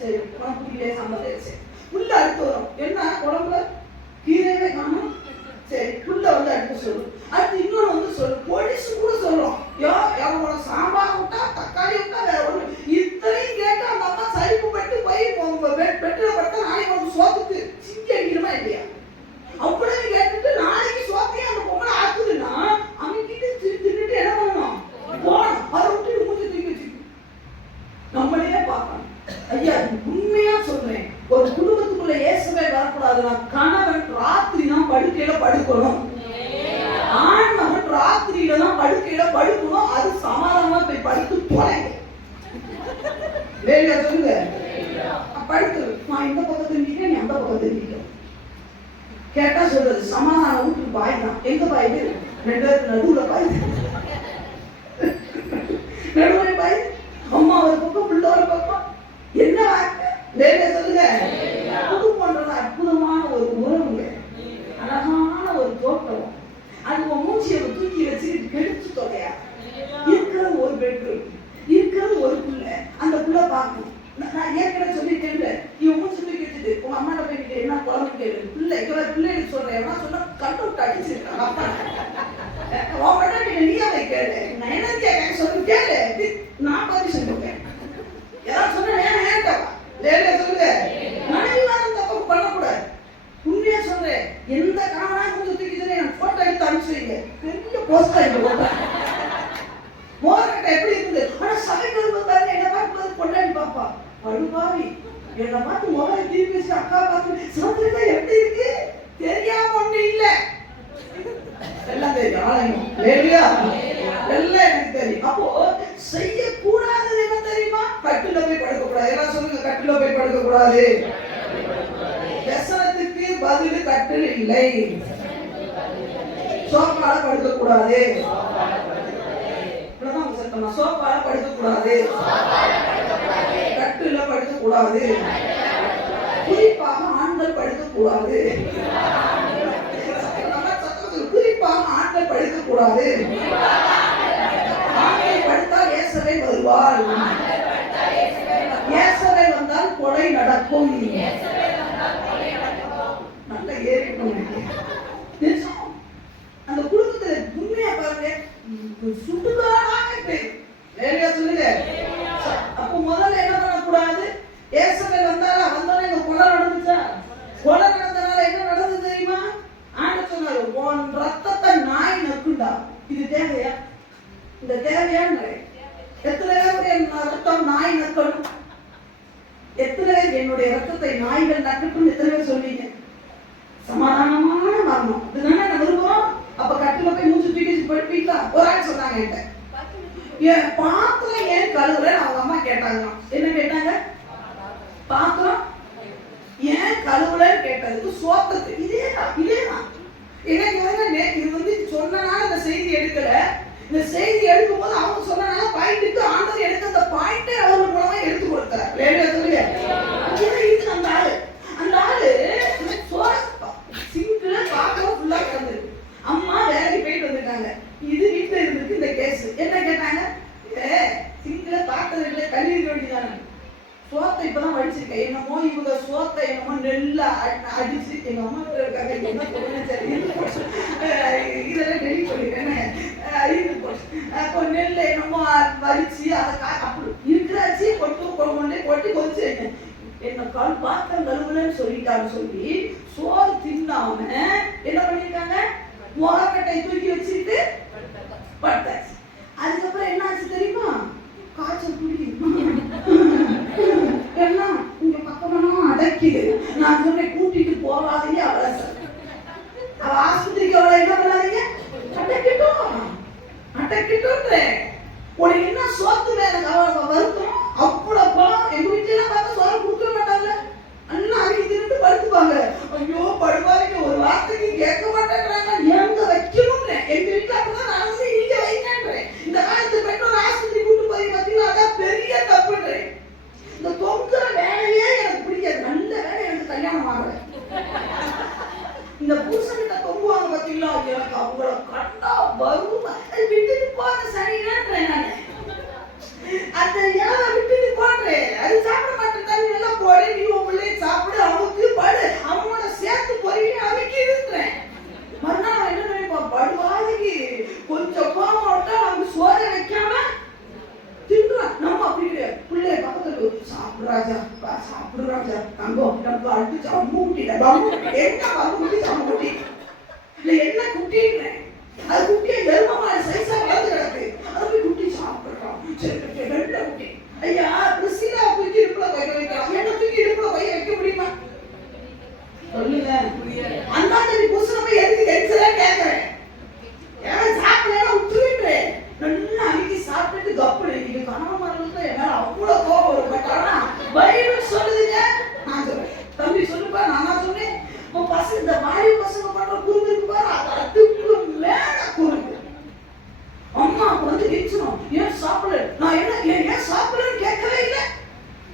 சரி குழம்புக்கிட்டே சம்பளம் உள்ள அடுத்து வரும். என்ன குழம்புல கீரையே காணும், சரி புள்ள வந்து அடுத்து சொல்லும். அடுத்து இன்னொன்று வந்து சொல்லும், பொடிசு கூட சொல்லும். எவ்வளோ சாம்பார் விட்டா தக்காளி விட்டா வேற ஒண்ணு. இத்தனையும் கேட்டு அந்த அம்மா சரிப்பு பட்டு போய் பெட்டில பட்டா நாளைக்கு வந்து சோத்துக்கு சிங்கி அடிக்கணுமா இல்லையா? அப்படியே கேட்டுட்டு நாளைக்கு சோத்தையும் அந்த பொம்பளை ஆக்குதுன்னா அவங்க கிட்ட தின்னுட்டு என்ன பண்ணணும்? போகணும். அதை விட்டு மூச்சு தூக்கி வச்சுக்கணும். நம்மளே பார்க்கணும். ஐயா உண்மையா சொல்றேன், ஒரு குடும்பத்துக்குள்ள இயேசுவே வரக்கூடாதுன்னா கணவன் ராத்திரி தான் படுக்கையில படுக்கணும், ஆண்மகன் ராத்திரியில தான் படுக்கையில படுக்கணும். அது சமாதானமா போய் படுத்து தொலைங்க. வேலையா சொல்லுங்க. படுத்து நான் இந்த பக்கம் திரும்பிட்டேன், நீ அந்த பக்கம் திரும்பிட்டோம். கேட்டா சொல்றது சமாதானம் வீட்டு பாய் தான். எங்க பாய்? 2 பேருக்கு நடுவுல பாய், நடுவுல பாய். அம்மா ஒரு பக்கம், பிள்ளை ஒரு பக்கம். என்ன வேலையா சொல்லுங்க. குடும்பம்ன்றது அற்புதமான ஒரு உறவுங்க, அழகான ஒரு தோட்டம். அது மூச்சியை படுபாவி என்னை பார்த்து முதல்ல திருப்பி வச்சு அக்கா பார்த்து சோதனை எப்படி இருக்கு தெரியாம ஒண்ணு இல்ல எல்லாம் தெரியும் ஆலயம் இல்லையா எல்லாம் எனக்கு தெரியும். அப்போ செய்யக்கூடாதது என்ன தெரியுமா? கட்டில போய் படுக்க கூடாது. எல்லாம் சொல்லுங்க, கட்டில போய் படுக்க கூடாது. व्यसனத்துக்கு பதில் கட்டில் இல்லை. சோஃபால படுக்க கூடாது. இவ்வளவுதான் சத்தமா. சோஃபால படுக்க கூடாது, கட்டில படுக்க கூடாது, குறிப்பாக ஆண்கள் படுக்க கூடாது. குறிப்பாக ஆண்கள் படுக்க கூடாது. ஆண்கள் படுத்தால் ஏசவை வருவாள். ஏசவை வந்தால் கொலை நடக்கும். நல்ல ஏறிக்கணும். அந்த குடும்பத்துல உண்மையா பாருங்க, சுட்டுக்காராக சொல்லுங்க. அப்ப முதல்ல என்ன பண்ணக்கூடாது? ஏசவை வந்தாரா? வந்தோடனே இங்க கொலை நடந்துச்சா? கொலை நடந்தனால என்ன நடந்தது தெரியுமா? ஆண்டவர் சொன்னாரு, உன் ரத்தத்தை நாய் நக்குண்டா. இது தேவையா? இந்த தேவையான எத்தனை பேர் என் ரத்தம் நாய் நக்கணும்? எத்தனை பேர் என்னுடைய ரத்தத்தை நாய்கள் நக்கட்டும்? எத்தனை பேர் சொல்றீங்க? சமாதானமான மரணம் இதுதானே நான் விரும்புறோம். அப்ப கட்டில போய் மூச்சு தூக்கி படுப்பீங்களா? ஒரு ஆள் சொன்னாங்க என்கிட்ட, என் பாத்திரம் ஏன் கழுவுறேன்னு அவங்க அம்மா கேட்டாங்க. என்ன கேட்டாங்க? பாத்திரம் ஏன் கழுவுறேன்னு கேட்டதுக்கு சோத்தத்து இதேதான். எனக்கு இது சொன்னனால இந்த செய்தி எடுக்கல. இந்த செய்தி எடுக்கும் போது அவங்க சொன்னனால பாயிண்ட்டுக்கு ஆண்டவர் எடுத்த அந்த பாயிண்டே அவர் மூலமா எடுத்து கொடுத்தார். இது அந்த ஆளு சிங்க்ல பாத்திரம் ஃபுல்லா கிடந்தது. அம்மா வேலைக்கு போயிட்டு வந்துட்டாங்க. இது வீட்டுல இருந்திருக்கு இந்த கேஸ். என்ன கேட்டாங்க? சிங்க்ல பாத்திரம் இல்லை, கழுவி வேண்டியதானே. சோத்தை இப்பதான் வடிச்சிருக்கேன். என்னமோ இவங்க சோத்தை என்னமோ நெல்ல அடிச்சு எங்க அம்மா இருக்காங்க. என்ன சொல்லுங்க, சரி இதெல்லாம் டெலி பண்ணிருக்கேன். அப்போ நெல்ல என்னமோ வடிச்சு அதை அப்படி இருக்கிறாச்சு கொட்டி கொதிச்சு என்ன கால் பாத்திரம் கழுவுலன்னு சொல்லிட்டாங்க. சொல்லி சோறு தின்னாம என்ன பண்ணிருக்காங்க? முகக்கட்டை தூக்கி வச்சுட்டு படுத்தாச்சு. அதுக்கப்புறம் என்ன ஆச்சு தெரியுமா? காய்ச்சல் குடி எல்லாம் இங்க பக்கமெல்லாம் அடைக்குது. நான் சொன்னேன், கூட்டிட்டு போகாதீங்க. அவளை அவ ஆஸ்பத்திரிக்கு அவளை என்ன பண்ணாதீங்க, அடைக்கிட்டோன்றேன். உனக்கு என்ன சோத்து வேலை வருத்தம்? அவ்வளோ எங்க வீட்டுல பார்த்தா சோறு கொடுக்க மாட்டாங்க. அண்ணா அன்னைக்கு திருட்டு படுத்துப்பாங்க. ஐயோ படுவாங்க, ஒரு வார்த்தைக்கு கேட்க மாட்டேங்கிறாங்க. எங்க வைக்கணும்னு எங்க வீட்டுல அப்படிதான் நடந்து இங்க வைக்கிறேன். இந்த காலத்து பெற்றோர் ஆஸ்பத்திரி கூட்டு போய் பார்த்தீங்கன்னா அதான் பெரிய தப்புன்றேன். இந்த தொங்குற வேலையே எனக்கு பிடிக்காது. நல்ல வேலை எனக்கு கல்யாணம் ஆகல. இந்த புருஷன்கிட்ட தொங்குவாங்க பார்த்தீங்களா, எனக்கு அவங்கள கண்டா வரும். விட்டுட்டு போன சரின்றேன் நான். அந்த ஏழை விட்டுட்டு போடுறேன். அது சாப்பிட மாட்டேன், தண்ணி நல்லா போடு, நீ உன் பிள்ளைய சாப்பிடு, அவனுக்கு படு, அவனோட சேர்த்து பொறியின்னு அமைக்கி இருக்கிறேன். மறுநாள் என்ன நினைப்பான்? படுவாதிக்கு கொஞ்சம் கோபம் விட்டா நமக்கு சோறை வைக்காம தின்றான். நம்ம அப்படி கிடையாது. பிள்ளைய பக்கத்துல சாப்பிடுறாஜா சாப்பிடுறாஜா தங்கம் நம்ம அடிச்சு அம்மு குட்டில என்ன அம்மு குட்டி அம்மு குட்டி இல்ல என்ன குட்டின்றேன். அது குட்டியை எருமமான சைஸா வளர்ந்து கிடக்கு. அது போய் குட்டி சாப்பிடுறான். சரி வெள்ள குட்டி. ஐயா பிரிசிலா தூக்கி இடுப்புல வைக்க வைக்கலாம். என்ன தூக்கி இடுப்புல வைக்க முடியுமா? சொல்லுங்க. அந்த மாதிரி புருஷனை போய் எதுக்கு எரிச்சலா கேட்கிறேன். ஏன் சாப்பிடலாம் விட்டுருன்றேன். நல்லா அன்னைக்கு சாப்பிட்டுட்டு கப்புடு. நீங்க கணவன் மரங்களுக்கு என்னால அவ்வளவு கோபம் வரும். பட் ஆனா பைபிள் சொல்லுதுங்க. நான் சொல்றேன், தம்பி சொல்லுப்பா. நான் சொன்னேன், பசங்க இந்த வாயு பசங்க பண்ற குறுக்கு இருக்கு பாரு, அதுக்கு மேல குறுக்கு. அம்மா வந்து வீச்சணும். ஏன் சாப்பிடல? நான் என்ன ஏன் சாப்பிடலன்னு கேட்கவே இல்லை.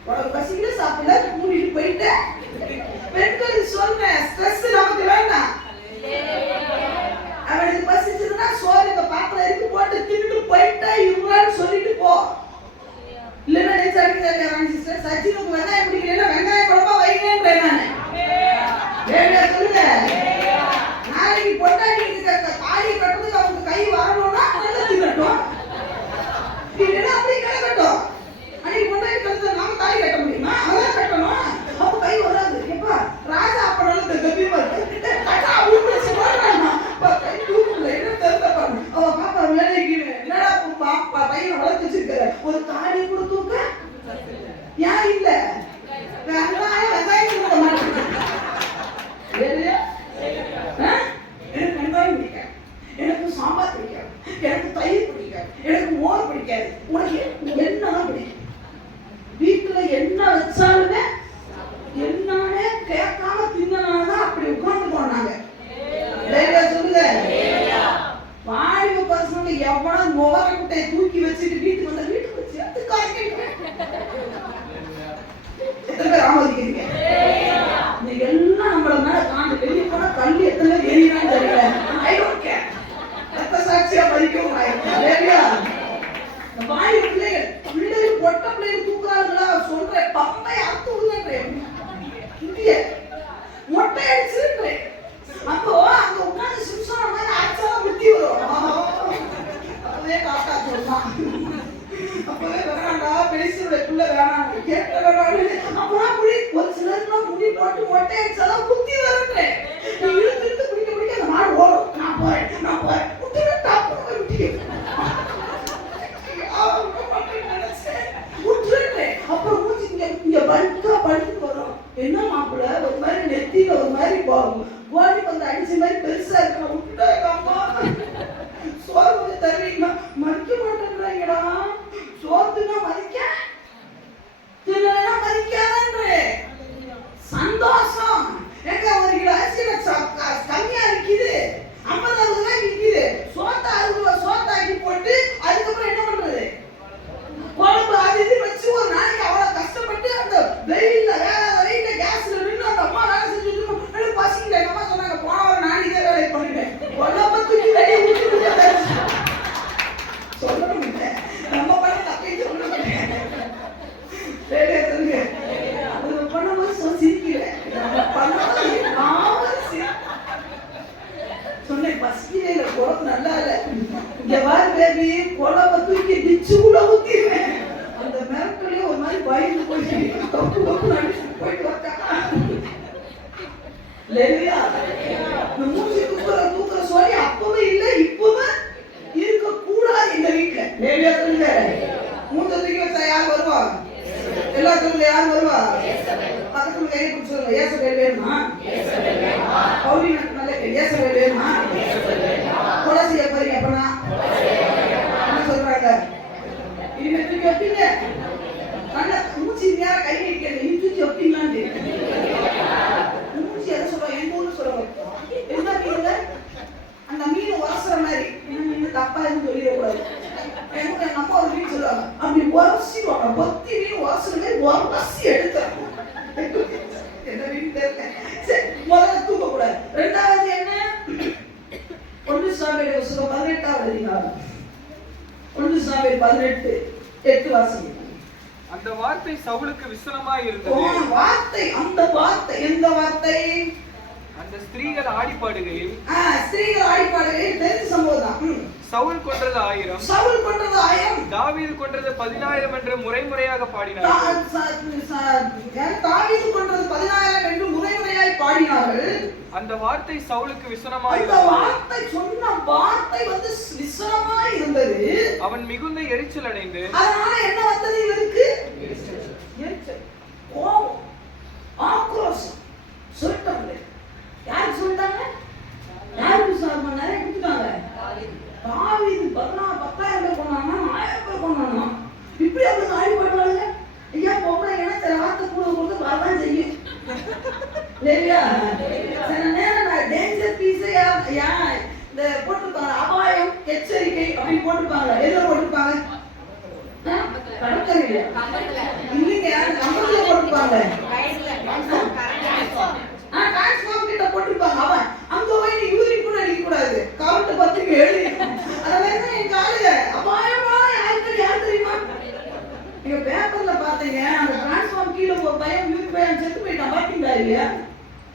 உனக்கு பசிக்கல சாப்பிடல கூட்டிட்டு போயிட்டேன். பெண்கள் சொன்னேன், ஸ்ட்ரெஸ் நமக்கு வேண்டாம். அவனுக்கு பசிச்சதுன்னா சோறு இந்த பாத்திரம் இருக்கு போட்டு தின்னுட்டு போயிட்டா இவங்களான்னு சொல்லிட்டு போ. இல்லைன்னா சிஸ்டர் சச்சினுக்கு வெங்காயம் பிடிக்கல, வெங்காயம் குழம்பா வைக்கிறேன் நானு. சொல்லுங்க. நாளைக்கு பொட்டாட்டி காலி கட்டுறதுக்கு அவங்க கை வரணும்னா நல்லா தின்னட்டும், இல்லைன்னா அப்படி கிடக்கட்டும். அன்னைக்கு பொட்டாட்டி கட்டுறது நாம தாலி கட்ட முடியுமா? அதான் கட்டணும். அப்ப கை வராது. எப்பா ராஜா அப்பனாலும் கம்பீரமா இருக்கு. கை தூக்குல என்ன தெரிந்த பாருங்க. அவ பாப்பா வேலைக்கு என்னடா பையனை வளர்த்து வச்சிருக்கிற, ஒரு தாலி கூட தூக்க ஏன் இல்ல? வெங்காயம் கொடுக்க மாட்டேன். எனக்கு வெங்காயம் பிடிக்காது, எனக்கு சாம்பார் பிடிக்காது, எனக்கு தயிர் பிடிக்காது, எனக்கு மோர் பிடிக்காது. உனக்கு என்னதான் பிடிக்கும்? வீட்டுல என்ன வச்சாலுமே என்னன்னே கேட்காம தின்னனாலதான் அப்படி உட்கார்ந்து போனாங்க. சொல்லுங்க, வாலிப பசங்க எவ்வளவு முகர குட்டையை தூக்கி வச்சுட்டு வீட்டுக்கு வந்த வீட்டுக்கு வச்சு ஆமதிக்கிறீங்க. நீங்க எல்லாம் நம்மள மேல காண்டு வெளியே போனா கல்வி எத்தனை எரியான்னு தெரியல. I don't care. ரத்த சாட்சியா மதிக்கவும் வாயு பிள்ளைகள் பொட்ட பிள்ளைகள் தூக்குறாங்களா சொல்ற பம்பை அறுத்து விடுன்றேன், மொட்டை அடிச்சுன்றேன். அப்போ அங்க உட்காந்து சிம்சோன மாதிரி அடிச்சாலும் புத்தி வரும். அப்பவே காக்கா சொல்றான், அப்பவே வேணாண்டா பெருசுடைய புள்ள வேணாம் கேட்ட வேணாம். அப்பதான் முடி ஒரு சிலர்லாம் முடி போட்டு மொட்டை அடிச்சாலும் புத்தி வருன்றேன். நீ இழுத்து பிடிக்க பிடிக்க அந்த மாடு ஓடும். நான் போறேன் விட்டு டாப்பு விட்டு அப்புறம் மூச்சு இங்க படுத்து வரும். என்ன மாப்பிள்ள ஒரு மாதிரி நெத்தியில ஒரு மாதிரி கோடி வந்து அடிச்ச மாதிரி பெருசா இருக்கு. விட்டுட்டா எங்க அம்மா சோறு கொஞ்சம் தருவீங்களா? மதிக்க மாட்டேங்கிறாங்கடா. சோத்துனா மதிக்க, தின்னா மதிக்காதே. சந்தோஷம் எங்க ஒரு கிலோ அரிசியில கம்மியா இருக்குது, 50 ரூபாய் விற்கிது. சோத்தை 60 ரூபாய் சோத்தாக்கி போட்டு அதுக்கப்புறம் என்ன பண்றது? குழம்பு அது இது வச்சு ஒரு நாளைக்கு அவ்வளவு கஷ்டப்பட்டு அந்த வெயில்ல கேஸ்ல நின்று அந்த அம்மா வேலை செஞ்சுட்டு பசிக்கல. எங்க அம்மா சொன்னாங்க, போன ஒரு நாளைக்கு இதே வேலையை பண்ணிட்டேன். கொல்லப்ப தூக்கி வெளியே விட்டு சொல்லணும் இல்லை, நம்ம பண்ண தப்பை சொல்ல மாட்டேன். சொல்லுங்க, அது பண்ணும்போது சிரிக்கல, பண்ணும்போது சொன்னேன் பசிக்கவே இல்லை, குழம்பு நல்லா இல்லை. இங்க பாரு பேபி, குழம்ப தூக்கி டிச்சு கூட ஊத்திடுவேன். அந்த மிரட்டலே ஒரு மாதிரி பயந்து போயிட்டு போயிட்டு வந்தாங்க. மூச்சு தூக்குற சொல்லி அப்பவே இல்லை, இப்பவே இருக்க கூடாது எங்க வீட்டுல. லேவியா சொல்லுங்க, மூச்ச தூக்கி வச்சா யார் வருவா? எல்லாத்துக்குள்ள யார் வருவா? பக்கத்துல கையை பிடிச்சி சொல்லுங்க, ஏசபேல் வேணுமா? பௌரி நல்ல ஏசபேல் வேணுமா? துளசி எப்பறீங்க அப்பனா என்ன சொல்றாங்க? இனிமே தூக்கி வைப்பீங்க. கண்ண மூச்சு நேரம் கை வைக்கிறது, நீ தூக்கி வைப்பீங்களான்னு மூச்சு எதை சொல்றோம்? எங்க ஊர்ல சொல்லுவாங்க, என்ன மீனுங்க? அந்த மீன் உரசுற மாதிரி தப்பா எதுவும் சொல்லிடக்கூடாது. எங்க அம்மா ஒரு மீன் சொல்லுவாங்க, அப்படி உரசிடுவாங்க. பத்தி மீன் உரசுற மாதிரி உரசி எடுத்துறாங்க. என்ன மீன் தெரியல. சரி, முதல்ல தூக்க கூடாது. ரெண்டாவது என்ன? 1 சாமுவேல் 18வது அதிகாரம், 1 சாமுவேல் 18:8 வாசிங்க. அந்த வார்த்தை சவுலுக்கு விசனமாய் இருந்தது. அந்த வார்த்தை எந்த வார்த்தை? அந்த ஸ்திரீகள் ஆடிப்பாடுகையில் தெரிஞ்ச சம்பவம் தான். சவுல் கொன்றது 1000, தாவீது கொன்றது 10,000 என்று முறைமுறையாக பாடினார்கள். தாவீது கொன்றது 10,000 என்று முறைமுறையாய் பாடினார்கள். அந்த வார்த்தை சவுலுக்கு விசனமாய் இருந்தது. அந்த வார்த்தை சொன்ன வார்த்தை வந்து விசனமாய் இருந்தது. அவன் மிகுந்த எரிச்சல் அடைந்து, அதனால என்ன வந்தது இவருக்கு? எரிச்சல், கோபம், ஆக்ரோஷம். சொல்லிட்டாங்க. யாருக்கு சொல்லிட்டாங்க? யாருக்கு சொன்னாங்க? நிறைய கொடுத்தாங்க. தாவீது 10,000 பேர் கொண்டானா, 1000 பேர் கொண்டானா. இப்படி அவங்க ஆடிப்பாடுவாங்க. ஐயா பொம்பளை என்ன சில வார்த்தை கூட கொடுத்து வரதான் செய்யும். இல்லையா? சில நேரம் நான் டேஞ்சர் பீஸ் இந்த போட்டிருப்பாங்க, அபாயம் எச்சரிக்கை அப்படின்னு போட்டிருப்பாங்க. எதுல போட்டிருப்பாங்க? கடற்கரையில இல்லைங்க, கம்பத்துல போட்டிருப்பாங்க. டிரான்ஸ்ஃபார்ம் கிட்ட போட்டிருப்பாங்க. அவன் அங்க போய் நீ யூரின் கூட அடிக்க கூடாது, கரண்ட் பத்திரிக்கை எழுதி. அதனால எங்க ஆளுங்க அபாயமா யாரு தெரியுமா? நீங்க பேப்பர்ல பாத்தீங்க, அந்த டிரான்ஸ்ஃபார்ம் கீழே ஒரு பையன் யூரின் பையன் செத்து போயிட்டான். பாத்தீங்களா இல்லையா?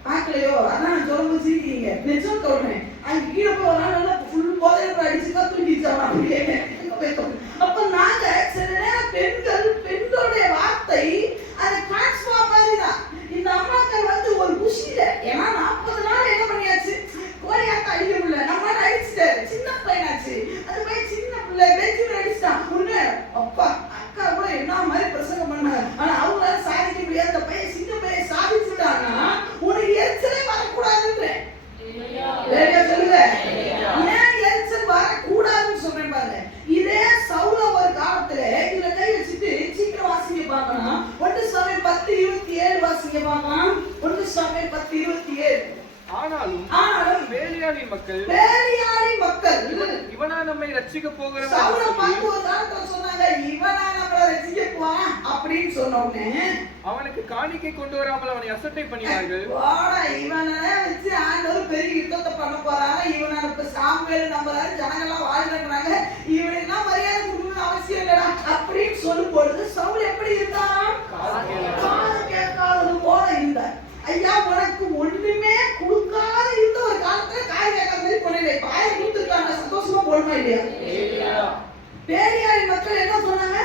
பார்க்கலையோ? அதான் நான் சொல்லும்போது சிரிக்கிறீங்க. நிஜம் சொல்றேன். அங்க கீழே போய் ஒரு நாள் நல்லா ஃபுல் போதையில அடிச்சுக்கா தூண்டிச்சான் அப்படியே. அப்ப நாங்க சில நேரம் பெண்களுடைய வார்த்தை அது டிரான்ஸ்ஃபார்ம் மாதிரி தான். இந்த அம்மாக்கள் வந்து ஒரு குஷியில, ஏன்னா 40 நாள் என்ன பண்ணியாச்சு, கோரியாக்க அடிக்க முடியல, நம்ம அடிச்சுட்டாரு, சின்ன பையனாச்சு, அது போய் சின்ன பிள்ளை பெஞ்சில் அடிச்சுட்டான். ஒண்ணு அப்பா அக்கா கூட என்ன மாதிரி பிரசங்கம் பண்ண வாசிங்க பார்க்கலாம். 1 சாமுவேல் 10:27. ஆனாலும் வேலையாளி மக்கள் இவனா நம்மை ரட்சிக்க போகிறவன் சவுலை பார்த்து ஒரு காலத்துல சொன்னாங்க, இவனா நம்மளை ரட்சிக்க போறான் அப்படின்னு சொன்ன உடனே அவனுக்கு காணிக்கை கொண்டு வராமல் அவனை அசட்டை பண்ணினார்கள். இவனை வச்சு ஆண்டவர் பெரிய யுத்தத்தை பண்ண போறாங்க, இவனை இப்ப சாமுவேல் நம்புறாரு, ஜனங்கள்லாம் வாழ்றாங்க, இவனுக்கெல்லாம் மரியாதை கொடுக்கணும்னு அவசியம் இல்லடா அப்படின்னு சொல்லும் பொழுது சவுல் எப்படி இருந்தான்? காது கேட்காதது போல இருந்தார். ஐயா, உனக்கு ஒண்ணுமே கொடுக்காத இருந்த ஒரு காலத்துல காய் கேட்காத மாதிரி போனே பாய கொடுத்துருக்காங்க, சந்தோஷமா போடுமா இல்லையா? பேரியாரி மக்கள் என்ன சொன்னாங்க?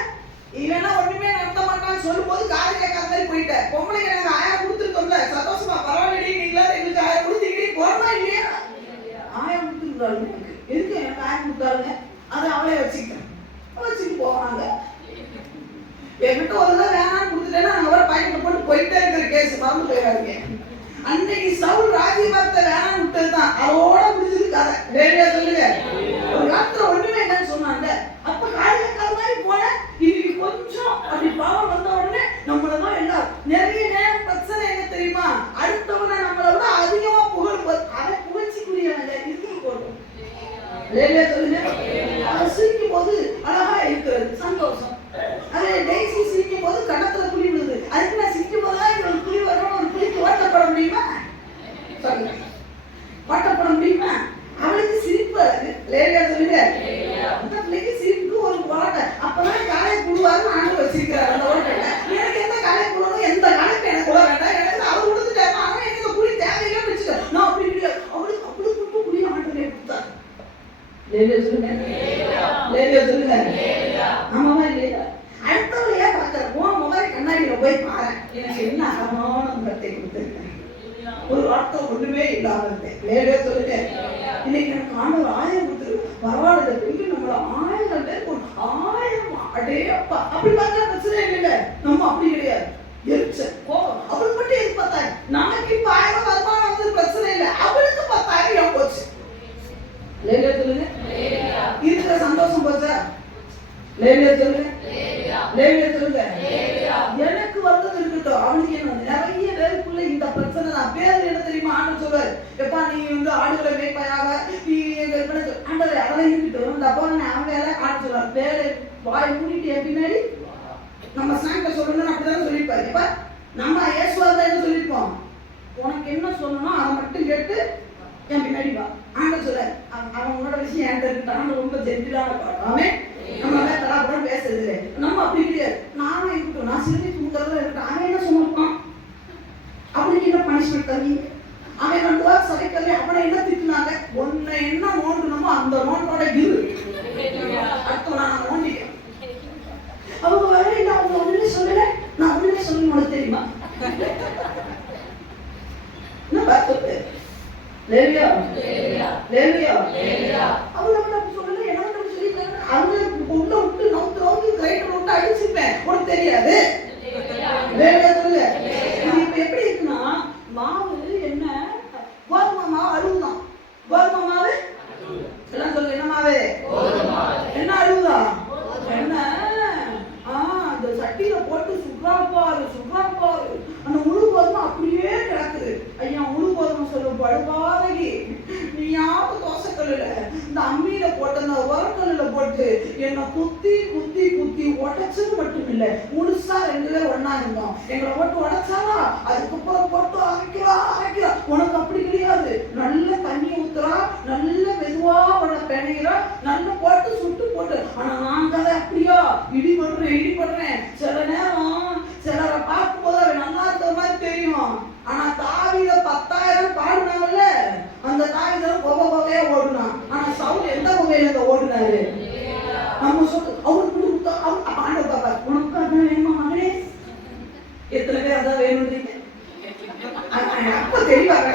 இவனா ஒண்ணுமே நடத்த மாட்டான்னு சொல்லும் போது காது கேட்காத மாதிரி போயிட்ட. பொம்பளைங்க நாங்க 1000 கொடுத்துருக்கோம்ல, சந்தோஷமா பரவாயில்லடி, நீங்களா எங்களுக்கு 1000 கொடுத்துக்கிட்டே போடுமா இல்லையா? 1000 கொடுத்துருக்காங்க, எதுக்கு எனக்கு 1000 கொடுத்தாருங்க? அதை அவளே வச்சுக்கிட்டேன், வச்சுட்டு போவாங்க. என்கிட்ட ஒரு தான் வேணான்னு கொடுத்துட்டேன்னா நாங்கள் வர பாக்கெட்டை போட்டு போயிட்டே இருக்கிற கேஸ் மறந்து போயிடாதீங்க. அன்னைக்கு சவுல் ராஜ்யபாரத்தை வேணான்னு விட்டது தான், அதோட முடிஞ்சது கதை. வேலையா சொல்லுங்க. ஒரு காலத்துல ஒண்ணுமே என்னன்னு சொன்னாங்க, அப்ப காலையில மாதிரி போன இன்னைக்கு கொஞ்சம் அப்படி பவர் வந்த உடனே நம்மளதான் எல்லாம் நிறைய நேரம் பிரச்சனை என்ன தெரியுமா? அடுத்தவனை நம்மளை விட அதிகமா புகழ் அதை புகழ்ச்சிக்குரியவங்க இருக்கு போட்டோம். வேலையா சொல்லுங்க. அதை சிரிக்கும் போது அழகா இருக்கிறது, சந்தோஷம். அதே டெய்ஸி சிரிக்கும் போது கணத்துல குழி விழுது, அதுக்கு நான் சிரிக்கும் போதுதான் இவங்க குழி வரணும், ஒரு குழிக்கு ஓட்டப்பட முடியுமா? சொல்லுங்க, ஓட்டப்பட முடியுமா? அவளுக்கு சிரிப்பு அழகு. லேடியா சொல்லுங்க. அந்த பிள்ளைக்கு சிரிப்பு ஒரு ஓட்ட, அப்பதான் காலை குழுவாரு ஆண்டு வச்சிருக்கிறார் அந்த ஓட்டை. எனக்கு எந்த காலை குழணும், எந்த காலைக்கு எனக்கு கூட வேண்டாம், எனக்கு அவர் கொடுத்துட்டாரு, அவன் எனக்கு குழி தேவையில்லைன்னு வச்சுக்க. நான் அப்படி கிடையாது, அவளுக்கு அப்படி கொடுத்து குழி ஆண்டே கொடுத்தாரு. லேடியா சொல்லுங்க. லேடியா சொல்லுங்க. ஆமாவா இல்லையா? அடுத்தவளையா பார்க்கற உன் முகரை கண்ணாடியில போய் பாரு, எனக்கு என்ன அகமான முகத்தை கொடுத்துருக்கேன், ஒரு வார்த்தை ஒண்ணுமே இல்லாம இருந்தேன். லேடியா சொல்லுங்க. இன்னைக்கு எனக்கு ஆண்டவர் 1000 கொடுத்துருக்கு, பரவாயில்ல, இந்த நம்மள 1000 பேர் 1000 அடே அப்பா அப்படி பார்த்தா பிரச்சனை இல்லை. நம்ம அப்படி கிடையாது, எரிச்சல் கோபம் அப்படி மட்டும் எது பார்த்தாரு. நமக்கு இப்ப 1000 வருமானம் வந்து பிரச்சனை இல்லை, அவளுக்கு 10,000 போச்சு. லேடியா சொல்லுங்க. இருக்கிற சந்தோஷம் போச்சா? லேடியா சொல்லுங்க. லேடியா சொல்லுங்க. எனக்கு வந்தது இருக்கட்டும், அவனுக்கு என்ன? நிறைய பேருக்குள்ள இந்த பிரச்சனை தான். பேர் என்ன தெரியுமா? ஆண்டு சொல்வார், எப்பா நீ வந்து ஆடுகளை மேய்ப்பாயாக, நீ ஆண்டவர் அதெல்லாம் இருக்கட்டும், இந்த அப்பா அவங்க எல்லாம் ஆடு சொல்லுவார். பேரு வாய் மூடிட்டு என் பின்னாடி நம்ம சாங்க சொல்லணும்னு அப்படிதான் சொல்லியிருப்பாரு. எப்ப நம்ம ஏசுவார்தான் என்ன சொல்லியிருப்போம்? உனக்கு என்ன சொல்லணும் அதை மட்டும் கேட்டு என் பின்னாடி வா. ஆண்ட சொல்ல அவனோட விஷயம் என்கிட்ட இருக்கு, ரொம்ப ஜென்டிலான பாடுறாமே, நம்ம தலாபடம் பேசுறது இல்லை. நம்ம அப்படி கிடையாது. நானும் இருக்கட்டும், நான் சிறுமி தூங்குறதுல இருக்கட்டும், அவன் என்ன சொன்னான்? அவனுக்கு என்ன பனிஷ்மெண்ட் தண்ணி? அவன் 2 வாரம் சதைக்கல, அவனை என்ன திட்டுனாங்க? ஒன்னை என்ன நோண்டணுமோ அந்த நோண்டோட இரு, அடுத்த நான் நோண்டிக்கிறேன். அவங்க வேற இல்லை, அவங்க ஒண்ணுமே சொல்லல, நான் ஒண்ணுமே சொல்லணும் தெரியுமா? என்ன பார்த்து லேவியா லேவியா அவளை சொல்லல, எனக்கு சொல்லியிருக்காங்க. அவளை உள்ள விட்டு நோக்கி ரைட் விட்டு அடிச்சுப்பேன், உனக்கு தெரியாது. லேவியா சொல்லு. இது இப்ப எப்படி இருக்குன்னா, மாவு என்ன கோதுமை மாவு அழுவுதான். கோதுமை மாவு எல்லாம் சொல்லு, என்ன மாவு? என்ன அழுவுதா? என்ன அந்த சட்டியில போட்டு சுறாப்பாரு அந்த முழு கோதுமை அப்படியே கிடக்குது. ஐயா, முழு கோதுமை சொல்ல படுபாதகி, நீயாவது தோசைக்கல்லுல இந்த அம்மியில போட்டு அந்த உரக்கல்லுல போட்டு என்னை குத்தி உடைச்சது மட்டும் இல்லை, முழுசா 2 பேர் ஒன்னா இருந்தோம், எங்களை போட்டு உடைச்சாரா, அதுக்கப்புறம் போட்டு அரைக்கிறா. உனக்கு அப்படி கிடையாது, நல்ல தண்ணி ஊத்துறா, நல்ல மெதுவா உன பிணைகிறா, நல்ல போட்டு சுட்டு போட்டு. ஆனா நான் கதை அப்படியா இடி பண்றேன். சில நேரம் சிலரை பார்க்கும்போது அவன் நல்லா இருக்கிற மாதிரி தெரியும். ஆனா தாவீத 10,000 பாடுனாங்கல்ல, அந்த தாவீத போகையா ஓடுனான். ஆனா சவுல் எந்த வகையில ஓடுனாரு? நம்ம சொல்லு, அவருக்கு கொடுத்தா ஆண்டவர் பாப்பா, உனக்கு அதான் வேணுமா மகனே? எத்தனை பேர் அதான் வேணும்ன்றீங்க? அப்ப தெளிவாங்க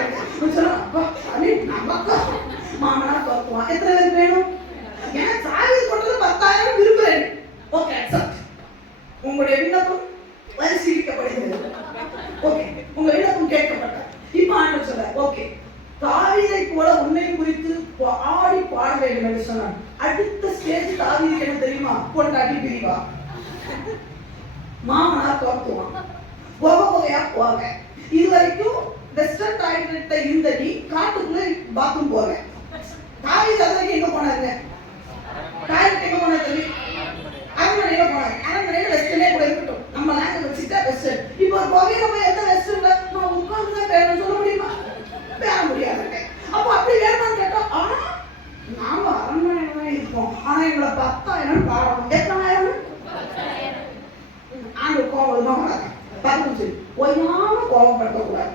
மாமனா தோக்குவான். எத்தனை பேர் வேணும்? ஏன்னா தாவீது கொண்டது 10,000 விரும்புறேன். Okay, accept. உங்களுடைய விண்ணப்பம் பரிசீலிக்கப்படுகிறது. ஓகே, உங்க விண்ணப்பம் கேட்கப்பட்ட. இப்ப ஆண்டவர் சொல்ற, ஓகே, தாவீதை போல உன்னை குறித்து ஆடி பாட வேண்டும் என்று சொன்னான். அடுத்த ஸ்டேஜ் தாவீதுக்கு என்ன தெரியுமா? பொண்டாட்டி பிரிவா, மாமனார் தோத்துவான், புகையா போங்க. இது வரைக்கும் வெஸ்டர்ன் டாய்லெட்ல இருந்த நீ காட்டுக்குள்ள பாத்ரூம் போங்க. தாவீது அது வரைக்கும் எங்க போனாருங்க? டாய்லெட் எங்க போனாரு சொல்லி? அரண்மனையில போனாரு. அரண்மனையில வெஸ்டர்னே கூட இருக்கட்டும், நம்ம லாங்குவேஜ் வச்சுட்டா வெஸ்டர்ன். இப்போ புகையில போய் எந்த வெஸ்டர்ன்ல நான் உட்கார்ந்து தான் பேரணும் சொல்ல முடியுமா? பேர முடியாதுங்க. அப்போ அப்படி வேணும்னு கேட்டா, ஆனா நாம அரண்மனையில தான் இருப்போம், ஆனா எங்களை 10,000 பாடணும். எத்தனாயிரம்? ஆண்டு கோபம் தான் வராது. பக்கத்து ஒய்யாம கோபப்படுத்தக்கூடாது,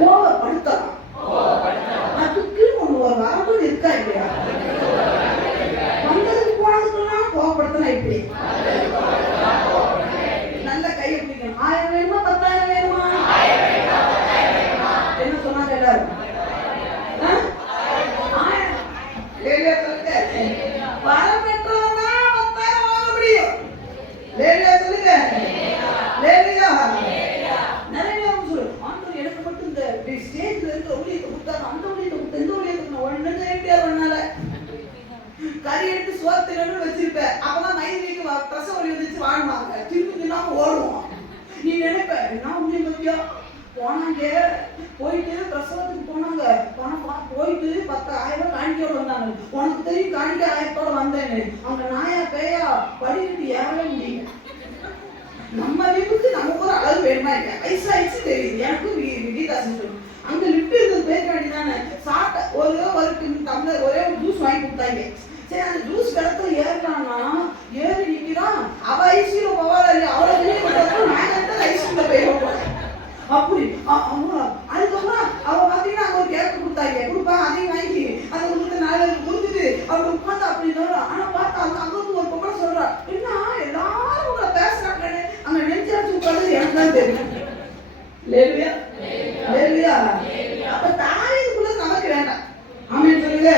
கோபப்படுத்தலாம். அதுக்கு ஒண்ணு ஒரு வரம்பு இருக்கா இல்லையா? வந்ததுக்கு போனதுக்கெல்லாம் கோபப்படுத்தினா இப்படி நல்ல கையை பிடிக்கணும். 1000 வேணுமா 10,000 வேணுமா? என்ன சொன்னாங்க எல்லாரும்? வரம் பெற்றவங்க 10,000 வாங்க முடியும். லேலியா சொல்லுங்க. லேலியா நிறைய சொல்லு. ஆண்டவர் எனக்கு மட்டும் இந்த ஸ்டேஜ்ல இருக்க ஊழியத்தை கொடுத்தாரு, அந்த ஊழியத்தை கொடுத்த இந்த ஊழியத்தை நான் ஒண்ணு கேட்டே பண்ணால கறி எடுத்து சோத்திரன்னு வச்சிருப்பேன். அப்பதான் மைதிரிக்கு பிரசவ வலி வந்துச்சு வாழ்வாங்க, திரும்பி நாம ஓடுவோம். நீ நினைப்ப என்ன ஊழியம் பத்தியா போனாங்க, போயிட்டு பிரசவத்துக்கு போனாங்க, போயிட்டு 10,000 காணிக்கையோட வந்தாங்க. உனக்கு தெரியும் காணிக்கை 1000 வந்தேன்னு. அங்க நாயா பேயா படிக்கிட்டு ஏறவே முடியல. நம்ம வீட்டுக்கு நமக்கு ஒரு அளவு வேணுமா இல்லையா? வயசாயிடுச்சு தெரியுது எனக்கும். விகிதாசன் சொல்லணும் அங்க லிப்ட் இருந்தது பேர் வேண்டிதானே. சாப்பிட்ட ஒரு டம்ளர் ஒரே ஒரு ஜூஸ் வாங்கி கொடுத்தாங்க. சரி அந்த ஜூஸ் கிடத்துல ஏறினான்னா ஏறி நிற்கிறான். அவ ஐசியில போவாள் இல்லையா? அவ்வளோ நான் ஐசியில போயிடுவோம். அப்படி அதுக்கப்புறம் அவ பாத்தீங்கன்னா அங்க ஒரு கேக்கு கொடுத்தாங்க. கொடுப்பா அதையும் வாங்கி அதை கொடுத்து 4 பேருக்கு கொடுத்துட்டு அப்படி உட்காந்து அப்படி சொல்றான். ஆனா பார்த்தா அங்க வந்து ஒரு பொம்பளை சொல்றா, என்ன எல்லாரும் உங்களை பேசுறாங்க, அங்க நெஞ்சாச்சு உட்காந்து எனக்கு தான் தெரியும். லேலியா லேலியா. அப்ப தாயத்துக்குள்ள நமக்கு வேண்டாம். ஆமென் சொல்லுங்க.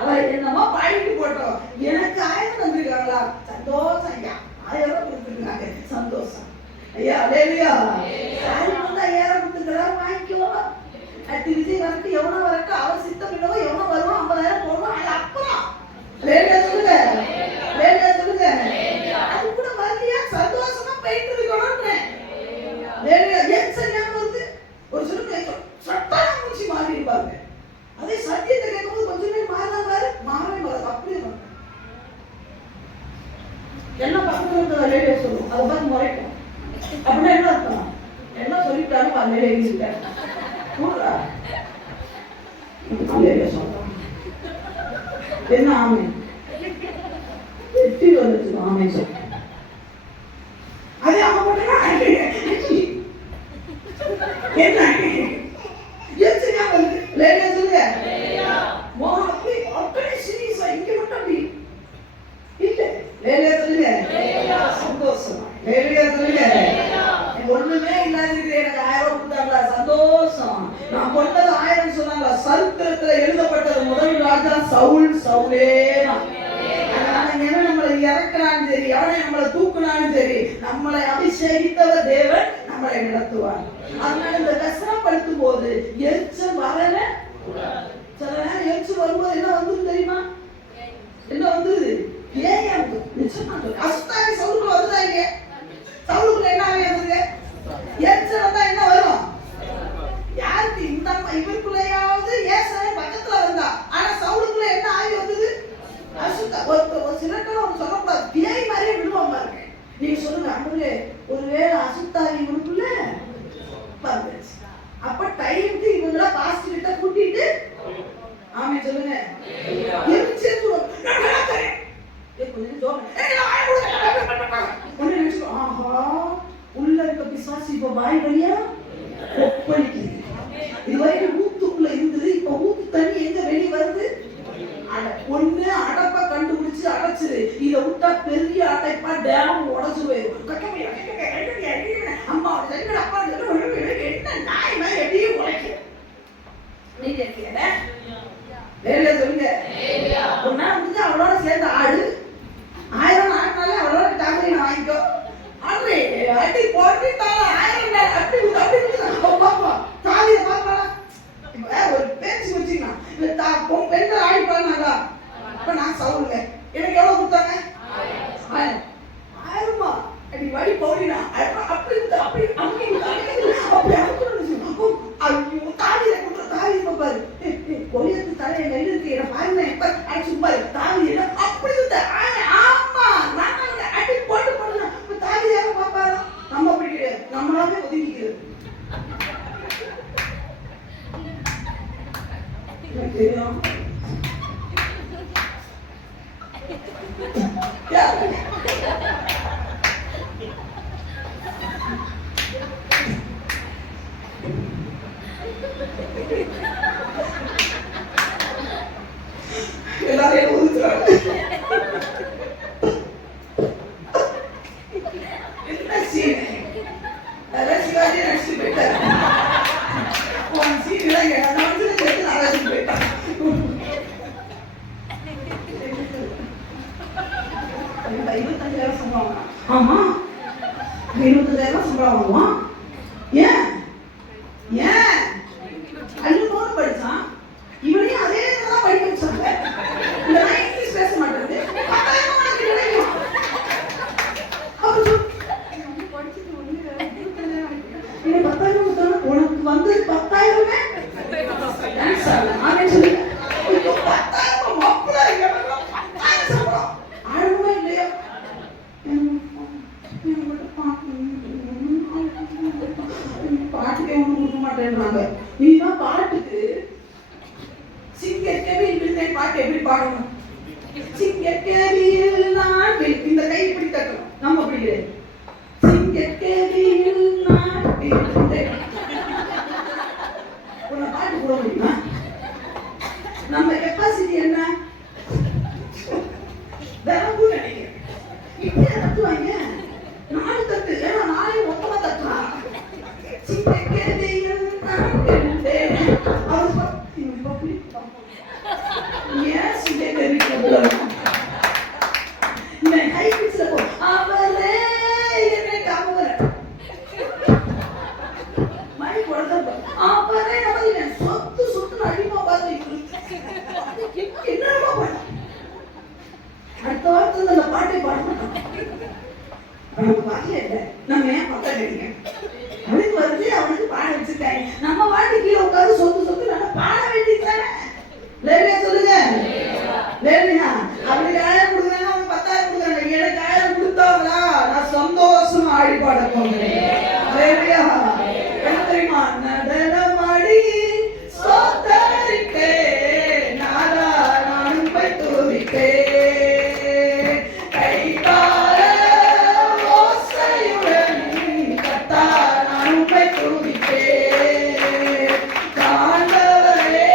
அவ என்னமா பாடிட்டு போட்டோம், எனக்கு 1000 தந்திருக்காங்களா? சந்தோஷம் ஐயா, 1000 கொடுத்துருக்காங்க, சந்தோஷம் ஐயா. லேலியா சாரி வந்து 1000 கொடுத்துக்கிறாரு, வாங்கிக்கோ. அடுத்து விஜய் வரட்டு எவனோ வரட்டு, அவர் சித்தம் இல்லவோ எவனோ வருவோம், 50,000 போடுவோம். அது அப்புறம் லேலியா சொல்லுங்க. லேலியா சொல்லுங்க. அது கூட வரலையா சந்தோஷமா போயிட்டு இருக்கணும்ன்றேன். லேலியா ஏன் சரியான வருது? ஒரு சொல்லுங்க சட்டான மூச்சு மாறி இருப்பாங்க. அதே சத்தியத்தை கேட்கும்போது கொஞ்ச நேரம் மாறலாம் பாரு, மாறவே மாறாது. அப்படியே என்ன பக்கத்துல இருக்கிற லேலியா சொல்லுவோம், அதை பார்த்து முறைக்கும். அப்படின்னா என்ன அர்த்தம்? என்ன சொல்லிட்டாலும் அது எழுதிட்டேன் என்ன ஆமை எட்டி வந்துச்சு. ஆமை சொல் அதே அவங்க போட்டா என்ன வந்து லேலியா சொல்லுங்க. அப்படி சீரியஸா இங்க மட்டும் அப்படி இல்ல. லேலியா சொல்லுங்க. சந்தோஷம். லேலியா சொல்லுங்க. ஒண்ணுமே இல்லாத எனக்கு 1000 கொடுத்தாங்களா? சந்தோஷம். நான் கொண்டது 1000 சொன்னாங்களா? சரித்திரத்துல எழுதப்பட்டது முதல் ராஜா சவுல் சவுலேதான். நம்மளை இறக்குறான்னு சரி, அவனை நம்மளை தூக்குனாலும் சரி, நம்மளை அபிஷேகித்தவர் தேவன் நம்மளை நடத்துவார். அதனால இந்த கஷ்டப்படுத்தும் போது எரிச்சல் வரல. சில நேரம் எரிச்சல் வரும்போது என்ன வந்து தெரியுமா? என்ன வந்து ஏன் நிச்சயமா அசுத்தாவி சவுலுக்குள்ள வந்துதாங்க. சவுலுக்குள்ள என்ன ஆகுது? எரிச்சல் வந்தா என்ன வரும்? யாருக்கு? இந்த இவருக்குள்ளையாவது ஏசாயா பக்கத்துல வந்தா. ஆனா சவுலுக்குள்ள என்ன ஆகி வந்தது? அசுத்த. ஒரு சிலர்கள் ஒன்று சொல்லக்கூடாது, பேய் மாதிரியே விடுவோம் பாருங்க. நீங்க சொல்லுங்க, ஆண்டவரே ஒருவேளை அசுத்தாவி இவனுக்குள்ள வந்துருச்சு, அப்ப டைமுக்கு இவங்கள பாஸ்டர் கிட்ட கூட்டிட்டு ஆமென் சொல்லுங்க. எரிச்சல் உள்ள இருக்க பிசாசு இப்ப வாய் வழியா கொப்பளிக்குது. இதுவரைக்கும் ஊத்துக்குள்ள இருந்தது, இப்ப ஊத்து தண்ணி எங்க வெளியே வருது? ஒண்ணு அடப்பா கண்டுபிடிச்சு அடைச்சிரு, இத விட்டா பெரிய அடைப்பா டேம் உடச்சுரு. அம்மா அப்பா என்ன நாய் மாதிரி எப்படியும் உழைக்க நீங்க இருக்கீங்க. வேலையா சொல்லுங்க. ஒரு நாள் முடிஞ்சு அவளோட சேர்ந்து ஆடு 1000 ஆடினாலே அவளோட டாக்டரை வாங்கிக்கோ. அடி போட்டு 1000 அப்படி என்ன சீன் சிவாஜி நடிச்சுட்டு போயிட்டாரு. உன் சீன்லாம் நடிச்சுட்டு போயிட்டான். சம்பளம். ஆமா 25,000 சம்பளம் வாங்குவான். ஏன் ஏன் அழும்போது படிச்சான். இவனையும் அதே தான் படிக்க வச்சாங்க. இதெல்லாம் இங்கிலீஷ் பேச மாட்டேங்குது. 10,000 உனக்கு கிடைக்கும். படிச்சுட்டு உனக்கு வந்து 10,000மே அவன் சொல்லி 10,000 மாப்பிள்ளை சம்பளம் ஆழமா இல்லையா? பாட்டுக்கே ஒண்ணு கொடுக்க மாட்டேன்றாங்க. நீதான் பாட்டுக்கு சிங்கக்கேவியில் பாட்டு எப்படி பாடணும்? சிங்கக்கேவியில் நான் இந்த கை இப்படி தட்டணும். நம்ம அப்படி இல்லை. சிங்கக்கேவியில் நான் உன்னை பாட்டு போட முடியுமா? நம்ம கெப்பாசிட்டி என்ன? தினமும் நினைக்கிறேன் இப்படியா தட்டுவாங்க. 4 தட்டு ஏன்னா 4 மொத்தமா தட்டுறான். சிங்கக்கேவியில் நான் ஏன் சிங்கக்கேவிக்கு ஹை பிட்ச்ல போ. அவரே என்னை காமுகர மணி கொடுத்த அவரே நம்ம சொத்து சொத்து அடிமா பார்த்து என்னமா பண்ண அடுத்த வாரத்துல அந்த பாட்டை பாட மாட்டோம். அவனுக்கு பாடல இல்லை. நம்ம ஏன் பக்கம் கிடைங்க அவனுக்கு வந்து அவனுக்கு பாட வச்சிருக்காங்க. நம்ம பாட்டு கீழே உட்காந்து சொத்து சொத்து நம்ம பாட வேண்டியதுதானே. லேலியா சொல்லுங்க. லேலியா அவனுக்கு 1000 கொடுக்குறாங்க, அவனுக்கு 10,000 கொடுக்குறாங்க. எனக்கு 1000 கொடுத்தாங்களா நான் சந்தோஷமா ஆடி பாட போகிறேன். லேலியா என்ன தெரியுமா? நடனமாடி சோத்தரிக்கே நாரா நான் போய் தூரிக்கே கைகால ஓசையுடன் கத்தா நான் போய் தூரிக்கே காண்டவரே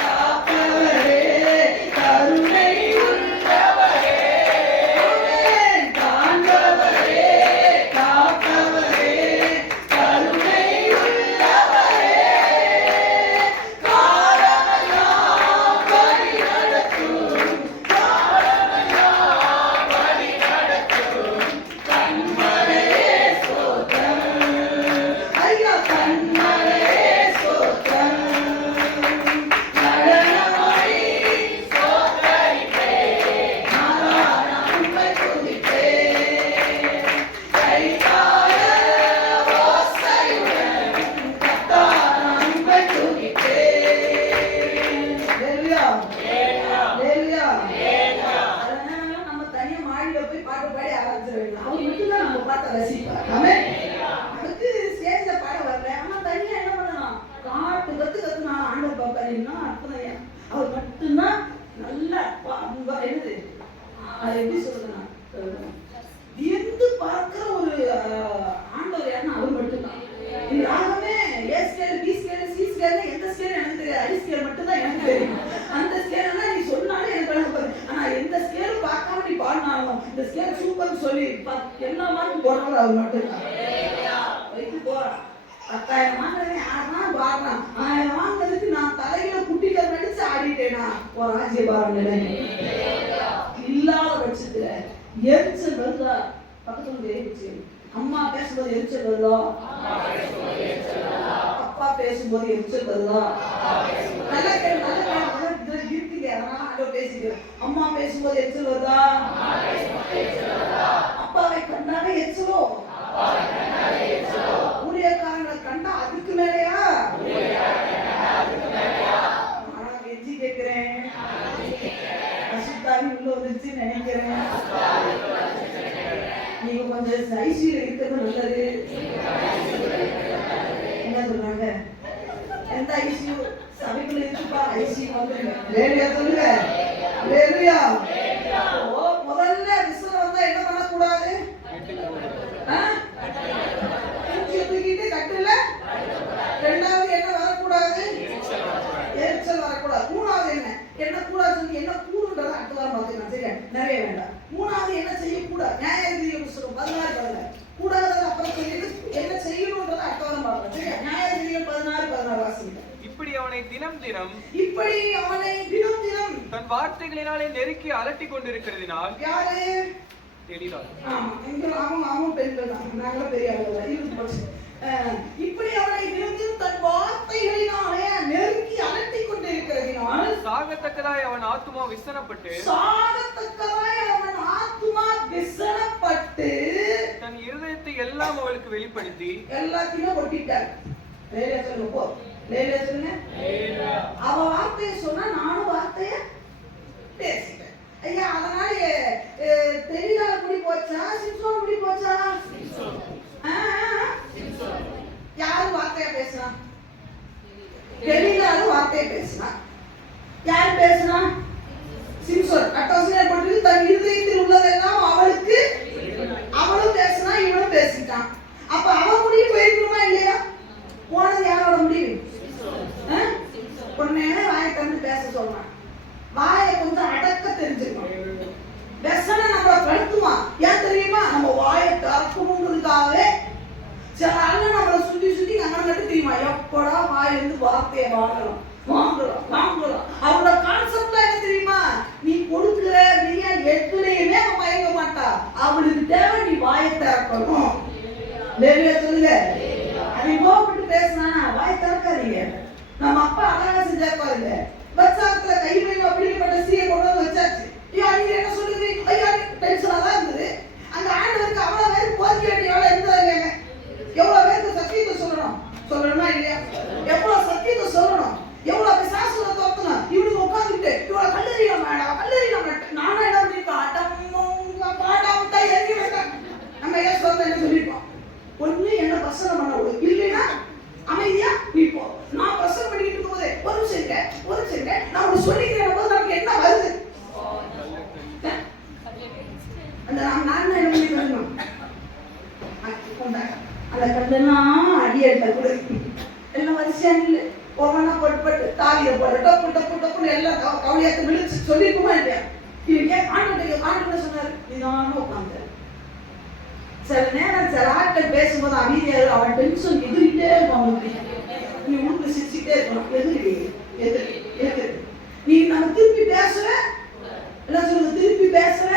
காப்பவரே கருணை உள்ளவரே காண்டவரே காப்பவரே கருணை உள்ளவரே காலமெல்லாம் வழி நடத்தும் காலமெல்லாம் வழி நடத்தும் கண்மலையே சோதம் ஐயா கண்மலையே சோதம் நடனமாடி சோதரிப்பே நாராயண உம்மை துதிப்பே கைகால ஓசையுடன் கத்தா நான் உம்மை துதிப்பே. லேலியா லேலியா அதனால நம்ம தனியா மாடியில போய் பாட்டு பாடி ஆரம்பிச்சிட வேண்டாம். அவர் மட்டும்தான் நம்ம பாட்டை ரசிப்பார். ஆமென். அதுக்கு ஸ்டேஜ்ல பாட வரல. ஆனா தனியா என்ன பண்ணலாம்? கத்துனா ஆண்டவர் பாப்பாரு. என்ன அற்புதம் ஏன் அவர் மட்டும்தான் நல்லா என்னது அது எப்படி சொல்றதுன்னா வியந்து பார்க்கிற ஒரு ஆண்டவர் யாருன்னா அவர் மட்டும்தான். இந்த ராகமே A scale B scale C scale எந்த ஸ்கேல் எனக்கு தெரியாது. ஐ ஸ்கேல் மட்டும்தான் எனக்கு தெரியும். அந்த ஸ்கேல்லாம் நீ சொன்னாலே எனக்கு வழங்கப்படும். ஆனா எந்த ஸ்கேலும் பார்க்காம நீ பாடினாலும் இந்த ஸ்கேல் சூப்பர்னு சொல்லி எல்லா மார்க்கும் போடுறவர் அவர் மட்டும்தான். வைத்து போறான் 10,000 வாங்குறேன் 6 பாடுறான். 1000 வாங்குறதுக்கு நான் தலையில குட்டிகள் நடிச்சு ஆடிட்டேனா ஒரு ஆஜ்யபாரம் நிலை இல்லாத பட்சத்துல எரிச்சல் வருதா? பக்கத்துல எரிச்சு அம்மா பேசும்போது எரிச்சல் வருதா? அப்பா பேசும்போது எரிச்சல் வருதா? நல்ல கேள்வி இருக்கீங்க. அதனால பேசிக்கிறேன். அம்மா பேசும்போது எரிச்சல் வருதா? அப்பாவை கண்டாவே எரிச்சலோ? ஊழியக்காரங்களை கண்டா அதுக்கு மேலையா? நான் கெஞ்சி கேட்கிறேன். அசுத்தாவி உள்ள வந்துருச்சு நினைக்கிறேன். நீங்க கொஞ்சம் ஐசியூல இருக்கிறது நல்லது. என்ன சொல்றாங்க? எந்த ஐசியூ சபைக்குள்ள இருக்குப்பா ஐசியூ வந்துருங்க. லேலியா சொல்லுங்க. லேலியா முதல்ல விசுவாசம் வந்தா என்ன பண்ணக்கூடாது? தூக்கிட்டு கட்டுல. ரெண்டாவது என்ன வரக்கூடாது? எரிச்சல் வரக்கூடாது. மூணாவது என்ன கூடாது? என்ன கூடுன்றத அடுத்த வாரம் பார்த்துக்கலாம். சரியா? நிறைய வேண்டாம். மூணாவது என்ன செய்யக்கூடாது? நியாயாதிபதிகள் புத்தகம் 16 தினம் தினம் இப்படி அவனை தினம் தினம் தன் வார்த்தைகளினாலே நெருக்கி அலட்டி கொண்டிருக்கிறதினால் யாரு எளிதால் அவங்க பெண்கள் தான், நாங்களும் பெரிய இப்படி அவனை தினம் தினம் தன் வார்த்தைகளினாலே நெருக்கி அலட்டி கொண்டிருக்கிறதினால் சாகத்தக்கதாய் அவன் ஆத்துமா விசனப்பட்டு தன் இருதயத்தை எல்லாம் அவளுக்கு வெளிப்படுத்தி எல்லாத்தையும் ஒட்டிட்டார். அவ வார்த்தையை சொன்னா நானும் வார்த்தைய பேசிட்டேன். ஐயா அதனால தெரியல முடி போச்சா சிம்சோன் முடி போச்சா? யாரு வார்த்தையா பேசுனா? தெரியல வார்த்தையை பேசுனா. யாரு பேசுனா? சிம்சோன். அட்டவசனை போட்டு தன் இருதயத்தில் உள்ளதெல்லாம் அவளுக்கு அவளும் பேசினா இவனும் பேசிட்டான். அப்ப அவன் முடிவு போயிருக்குமா இல்லையா? போனது யாரோட முடிவு? உடனே வாயை கண்டு பேச சொல்றான். வாயை கொஞ்சம் அடக்க தெரிஞ்சுக்கணும். வெசனை நம்மளை கழுத்துமா? ஏன் தெரியுமா? நம்ம வாயை திறக்கணுங்கிறதுக்காகவே சில ஆள் நம்மளை சுத்தி சுத்தி கண்ணம் கட்டு தெரியுமா? எப்படா வாயிலிருந்து வார்த்தையை வாங்கலாம் அவனோட கான்செப்ட் என்ன தெரியுமா? நீ கொடுக்கிற நீயா எதுலையுமே அவன் மயங்க மாட்டா. அவளுக்கு தேவை நீ வாயை திறக்கணும். சொல்லுங்க. அதை கோபப்பட்டு பேசினா வாயை திறக்காதீங்க. நம்ம அப்பா அழகா செஞ்சா பாருங்க. பச்சாத்துல கைமை அப்படிப்பட்ட சீயை கொண்டு வந்து வச்சாச்சு. ஐயா நீங்க என்ன சொல்லுறீங்க? ஐயா டென்ஷனா தான் இருந்தது. அந்த ஆண்டவருக்கு அவ்வளவு பேருக்கு போதிக்க வேண்டிய வேலை இருந்தது. எவ்வளவு பேருக்கு சத்தியத்தை சொல்லணுமா இல்லையா? எவ்வளவு சத்தியத்தை சொல்லணும், எவ்வளவு பிசாசுகளை தோக்கணும். இவனுக்கு உட்காந்துட்டு இவ்வளவு கல்லறியா நானும் என்ன பண்ணிருக்கோம்? பாட்டாவிட்டா இறங்கி விட்டேன். நம்ம ஏன் சொல்ல என்ன சொல்லிருக்கோம்? ஒண்ணு என்ன பிரசனம் பண்ண விடு, இல்லைன்னா அமைதியா இப்போ நான் பிரசனம் பண்ணிட்டு இருக்கும் போதே ஒரு செகண்ட் நான் ஒரு சொல்லிக்கிறேன் போது நமக்கு என்ன வருது? அந்த நான் என்ன பண்ணிக்கணும்? அந்த கல்லெல்லாம் அடி எடுத்த கூட எல்லாம் வரிசையா இல்லை. ஒவ்வொன்னா பட்டு தாலியை போட்டு டப்பு எல்லாம் கவலையாத்து விழிச்சு சொல்லிருக்குமா இல்லையா? இவங்க காண்டு சொன்னாரு நிதானம் உட்காந்து. சில நேரம் சில ஆட்கள் பேசும்போது அமைதியாரு அவன் டென்ஷன் எதிரிட்டே இருக்கும். நீ உனக்கு சிரிச்சுட்டே இருக்கணும். எதிரி நீ நம்ம திருப்பி பேசுற என்ன சொல்லுங்க? திருப்பி பேசுற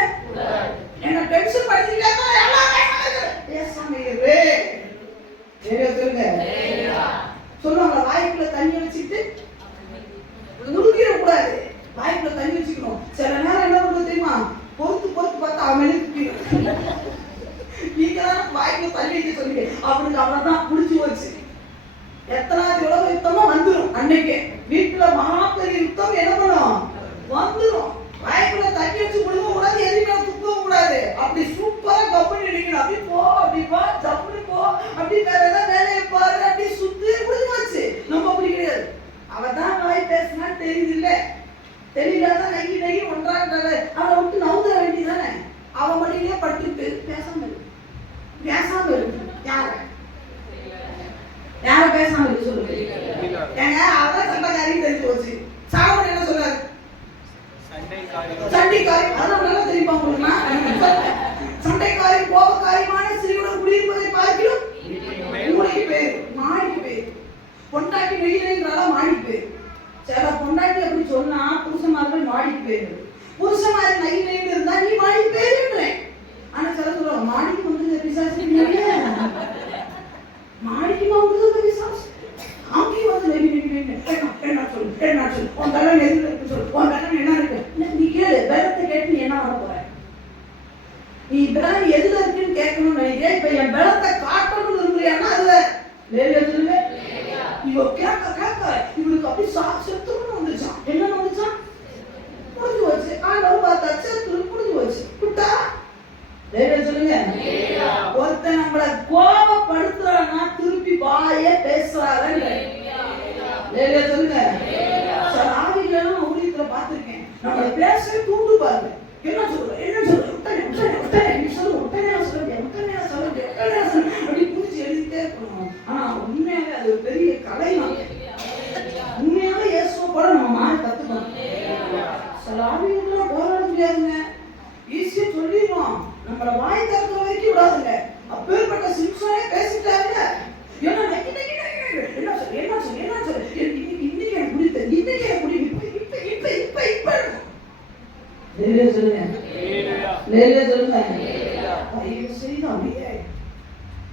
என்ன டென்ஷன் பண்ணிட்டே சொல்லுவாங்க. வாய்க்குள்ள தண்ணி வச்சுட்டு முழுகிட கூடாது. வாய்க்குள்ள தண்ணி வச்சுக்கணும். சில நேரம் என்ன பண்றது தெரியுமா? பொறுத்து பார்த்தா அவன் நீங்க தான் வாய்க்குள்ள தண்ணி வைக்க சொல்லுங்க. அவனுக்கு அவ்வளவுதான் புடிச்சு போச்சு. எத்தனாவது உலக யுத்தமா வந்துடும். அன்னைக்கு வீட்டுல மாபெரிய யுத்தம் என்ன பண்ணும்? வந்துடும். வாய்க்குள்ள தண்ணி வச்சு முழுங்க கூடாது, எதுவுமே துப்பவும் கூடாது. அப்படி சூப்பரா கப்பல் அடிக்கணும். அப்படி போ ஜப்புனு போ, அப்படி வேற ஏதாவது வேலையை பாரு, அப்படி சுத்தி முடிஞ்சு வச்சு. நம்ம அப்படி கிடையாது. அவதான் வாய் பேசினா தெரியுது இல்ல, தெரியலதான் நகி ஒன்றாங்க. அவனை விட்டு நவுந்துட வேண்டியதானே. அவன் மடியிலே படுத்துட்டு பேசாம இருக்கு. யார பேசாம இருக்கு சொல்லுங்க. ஏங்க அவதான் சண்டைக்காரின்னு தெரிஞ்சு போச்சு. சாலமோன் என்ன சொல்றாரு? சண்டைக்காரி. அதான் நல்லா தெரியுமா உங்களுக்கு? சண்டைக்காரி கோபக்காரியமான ஸ்திரீயுடன் குடியிருப்பதை பார்க்கிறோம். மூளைக்கு பேர் மாடிக்கு பேர். பொண்டாட்டி வெளியில மாடிக்கு பேர். சில பொண்டாட்டி அப்படி சொன்னா புருஷமார்கள் மாடிக்கு பேரு. புருஷமாரி நைட்டு இருந்தா நீ மாடிக்கு பேருன்றேன். ஆனா சில சொல்லுவாங்க மாடிக்கு வந்து பிசாசு மாடிக்கு வந்து பிசாசு அங்கேயும் வந்து என்ன சொல்லு உன் கல்யாணம் எதுல இருக்கு சொல்லு. உன் கல்யாணம் என்ன இருக்கு? நீ கேளு. பெலத்தை கேட்டு நீ என்ன பண்ண போற? நீ பெலம் எதுல இருக்குன்னு கேட்கணும்னு நினைக்கிறேன். இப்ப என் பெலத்தை காட்டணும்னு விரும்புறியான்னா அதுல வேலையா சொல்லுங்க. இவ கேட்க இவனுக்கு அப்படி செத்துன்னு வந்துச்சான். என்ன வந்துச்சான்? புரிஞ்சு வச்சு ஆண்டவன் பார்த்தா செத்து புரிஞ்சு வச்சு விட்டா வேலையா சொல்லுங்க. ஒருத்தன் நம்மள கோபப்படுத்துறான்னா திருப்பி வாயே பேசுறாங்க. வேலையா சொல்லுங்க. ஆவிகளெல்லாம் ஊழியத்துல பார்த்திருக்கேன். நம்மள பேச தூண்டு பாருங்க. என்ன சொல்ற அப்படி புரிஞ்சு எழுதிட்டே இருக்கணும். ஆனா உண்மையாவே அது ஒரு பெரிய கலை. உண்மையாவே இயேசுவை கூட நம்ம மாறி கத்துக்கணும். சில ஆவிகளுக்கெல்லாம் போராட முடியாதுங்க. ஈஸியா சொல்லிடுவோம். நம்மள வாய் திறக்கிற வரைக்கும் விடாதுங்க. அப்பேற்பட்ட சிம்சனே பேசிட்டாருங்க. என்ன சொல்லு இன்னைக்கு எனக்கு பிடித்தது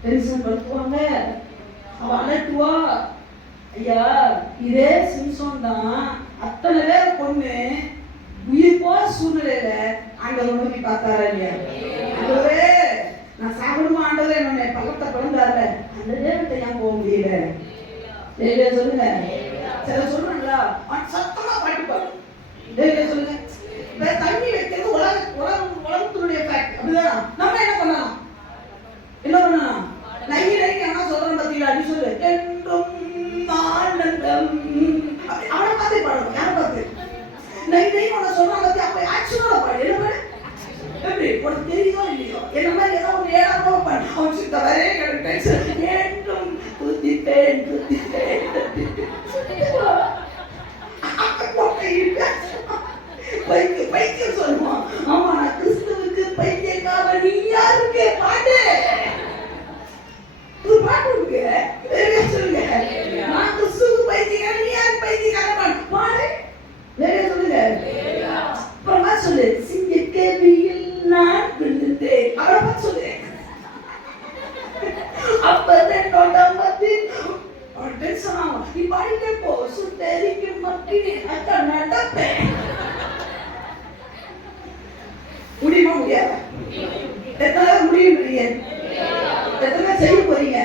டென்ஷன் படுத்துவாங்க, அவ அலட்டுவா. ஐயா, இதே சிம்சோன் தான் அத்தனை பேரை கொண்டு உயிர் போற சூழ்நிலையில ஆண்டவர் நோக்கி பார்த்தாரா இல்லையா? ஆண்டவரே, நான் சாப்பிடுமா ஆண்டவரே, என்னை பக்கத்தை பிறந்தாருல, அந்த நேரத்தை ஏன் போக முடியல? தேவையா சொல்லுங்க. சில சொல்றாங்களா, சத்தமா பாட்டுப்பாரு. தேவையா சொல்லுங்க. தண்ணி வைக்கிறது உலகத்தினுடைய ஃபேக்ட். அப்படிதான். நம்ம என்ன பண்ணலாம்? என்ன பண்ணலாம்? நைகி ஆனா சொல்றோம் பார்த்தீங்களா? அப்படி சொல்லு. என்றும் ஆனந்தம். அவனை பார்த்தே பாடணும். யாரை பார்த்து? நைகி அவனை சொல்றான் பத்தி அப்ப ஆக்ஷனோட பாடு. என்ன பாடு? எப்படி? உனக்கு தெரியுதோ இல்லையோ? என்ன மாதிரி ஏதோ ஒரு ஏழாமோ பாடு. அவன் சுத்த வரே கிடைக்கும். என்றும் துதிப்பேன் துதிப்பேன் பைத்தியம் சொல்லுவான். ஆமா, நான் கிறிஸ்துவுக்கு பைத்தியக்காரன். நீ யாருக்கு பாட்டு? ஒரு பாட்டு இருக்கு. சொல்லுங்க, நான் கிறிஸ்துவுக்கு பைத்தியக்காரன். நீ யாருக்கு பைத்தியக்காரன்? பாடு. வேற சொல்லுங்க. அப்புறமா சொல்லு, சிங்க கேள்வியில் நான் விழுந்தேன். அப்புறமா சொல்லு. அப்பதான் நோட்டமத்தின் டென்ஷன் ஆகும். நீ பாடிட்டே போ. சுட்டரிக்கு மக்கள் அதான் நடப்பேன். முடியுமா? முடியாது. எத்தனை முடியும்? எத்தனை செய்ய போறீங்க?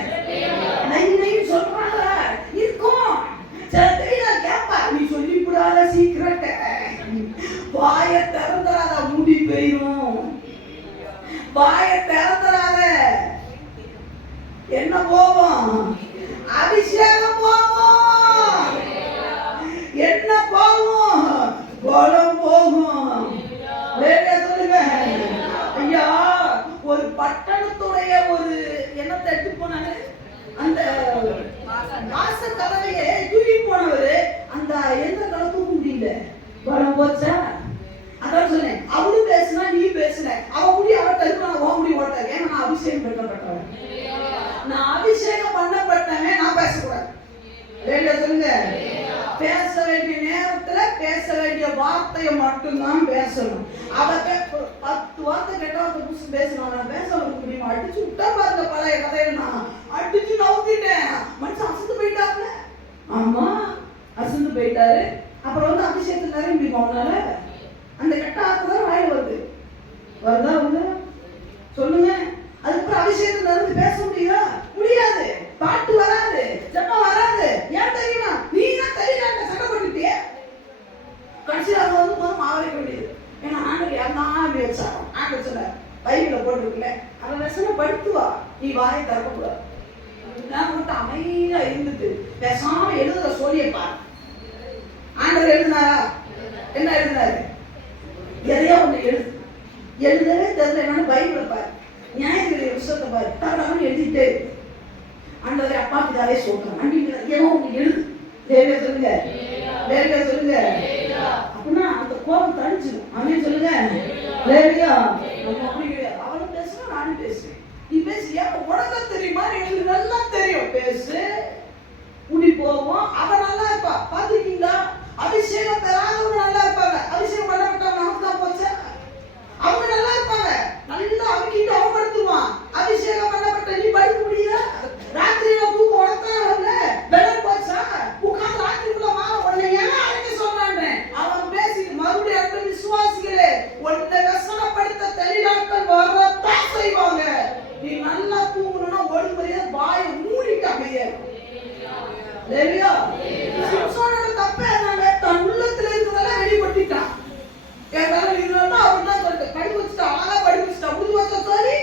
நைன்னு சொல்றாங்க இருக்கும். சில தெரியல கேப்பா, நீ சொல்லி கூடாத சீக்கிரட்ட வாய திறந்துடாத, முடி போயிடும். வாய திறந்துடாத. என்ன போவோம்? அபிஷேகம் போவோம். என்ன போவோம்? பலம் போகும். சொல்லுங்க. ஐயா, ஒரு பட்டணத்துடைய ஒரு என்னத்தை எடுத்து போனாரு, அந்த வாச கதவையே தூக்கி போனவரு அந்த எந்த கலத்துக்கும் முடியல. பலம் போச்சா? அதான் சொன்னேன், அவளும் பேசுனா நீ பேசுன, அவ முடி அவட்ட இருக்கு, நான் உன் முடி ஓட்ட. ஏன்னா நான் அபிஷேகம் பண்ணப்பட்டவன். நான் அபிஷேகம் பண்ணப்பட்டவன். நான் பேசக்கூடாது. சொல்லுங்க. பேச வேண்டிய நேரத்துல பேச வேண்டிய வார்த்தையை மட்டும்தான் பேசணும். அவ 10 வார்த்தை கெட்ட வார்த்தை புதுசு பேசணும். நான் பேச முடியுமா? அடிச்சு விட்டா பாருங்க, பழைய கதையில அடிச்சு நவுத்திட்டேன். மனுஷன் அசந்து போயிட்டாங்க. ஆமா, அசந்து போயிட்டாரு. அப்புறம் அபிஷேகத்துல நிரம்பி போனால அந்த கெட்ட வார்த்தை தான் வாயில வருது. வருதா? வந்து சொல்லுங்க. அதுக்கப்புறம் அபிஷேகத்துல இருந்து பேச முடியுதா? முடியாது. பாட்டு வராது, ஜெபம் வராது. ஏன் தெரியுமா? நீ தான் தெரியல சண்டை பண்ணிட்டியே. கடைசியில் அது வந்து போதும் மாவரைக்க வேண்டியது. ஏன்னா ஆண்டவர் யாருதான் அப்படி வச்சாரோ? ஆண்டவர் சொல்ல பைபிள போட்டிருக்குல்ல, அவன் வசனம் படுத்துவா, நீ வாயை திறக்கக்கூடாது. நான் மட்டும் அமைதியா இருந்துட்டு பேசாம எழுதுற சொல்லிய பாரு. ஆண்டவர் எழுதினாரா? என்ன எழுதினாரு? எதையோ ஒண்ணு எழுதவே தெரியல. என்னன்னு பைபிள பாரு, நியாயத்தினுடைய புத்தகத்தை பாரு. தவறாம எழுதிட்டே ஆண்டவரே அப்பா பிதாவே சொல்றேன் அப்படிங்கிற ஏதோ ஒண்ணு எழுது. தேவையா சொல்லுங்க. தேவையா சொல்லுங்க. அப்படின்னா அந்த கோபம் தணிச்சிடும். அப்படின்னு சொல்லுங்க. தேவையா? நம்ம அப்படி கிடையாது. அவனும் பேசுறான், நானும் பேசுறேன். நீ பேசுறியா? உனக்கு தெரியுமா? எனக்கு நல்லா தெரியும். பேசு, முடி போவோம். அவன் நல்லா இருப்பா. பாத்துருக்கீங்களா? அபிஷேகம் பெறாதவங்க நல்லா இருப்பாங்க. அபிஷேகம் பண்ணப்பட்டவங்க நமக்கு தான் போச்சு. அவங்க நல்லா இருப்பாங்க. நல்லா அவங்கிட்ட அவன் படுத்துவான். அபிஷேகம் பண்ணப்பட்ட நீ படுக்க முடியல. ராத்திரியில தூக்கம் உனத்தான் வரல. வெள்ளம் போச்சா? உட்காந்து ராத்திரிக்குள்ள உன்னை ஏன் அழைக்க சொன்னான்? அவன் பேசிட்டு மறுபடியும் அடுத்த விசுவாசிகளே, உன்னை வசனப்படுத்த தெளிவாக்கள் வரத்தான் செய்வாங்க. நீ நல்லா தூங்கணும்னா ஒழுங்குறையா வாயை மூடிட்டு அமைதியா. இல்லையா? சிம்சோனோட தப்பே அதாங்க. தன் உள்ளத்துல இருக்கிறதெல்லாம் வெளிப்பட்டுட்டான். என்னால இருந்தா அவன் தான் சொல்லிட்டு படி வச்சுட்டா, அழகா படி வச்சுட்டா, புது வச்ச சரி.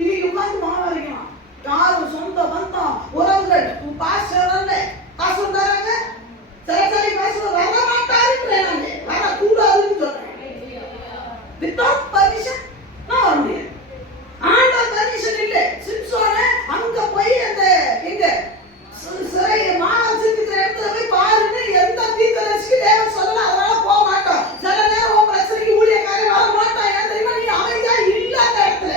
இன்னைக்கு உட்காந்து மாவரைக்கலாம். யாரும் சொந்த பந்தம் உறவுகள் பாஸ்டர் காசு தராங்க. சரி பேசுறது வர மாட்டாருன்னு வரக்கூடாதுன்னு சொல்றேன். வித்தவுட் பர்மிஷன் நான் வர முடியாது. ஆண்டவர் பர்மிஷன் இல்லை. சிம்சோன அங்க போய் அந்த எங்க சிறை மாவட்டத்துக்கு இடத்துல போய் பாருன்னு எந்த தீர்க்கதரிசிக்கு தேவன் சொல்லல. அதனால போக மாட்டோம். சில நேரம் உன் பிரச்சனைக்கு ஊழியக்காரன் வர மாட்டான். ஏன் தெரியுமா? நீ அமைதியா இல்ல அந்த இடத்துல.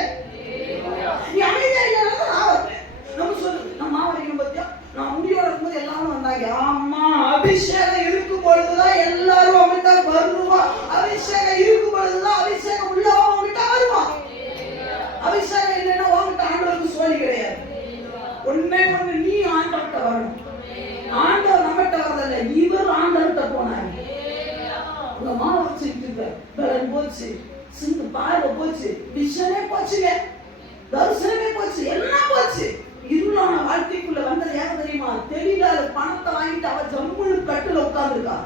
நீ அமைதியா இல்லைன்னா நான் வருவேன். நம்ம சொல்லு, நான் மாவரைக்கணும் பத்தியா? நான் முடியோட இருக்கும்போது எல்லாரும் வந்தாங்க. ஆமா, அபிஷேகம் இருக்கும் பொழுதுதான் எல்லாரும் அவங்கிட்ட வருவான். அபிஷேகம் இருக்கும் பொழுதுதான் அபிஷேகம் உள்ளவன் அவங்கிட்ட வருவான். அபிஷேகம் இல்லைன்னா அவங்கிட்ட ஆண்டவருக்கு சோழி கிடையாது. உட்கார்ந்துருக்கா?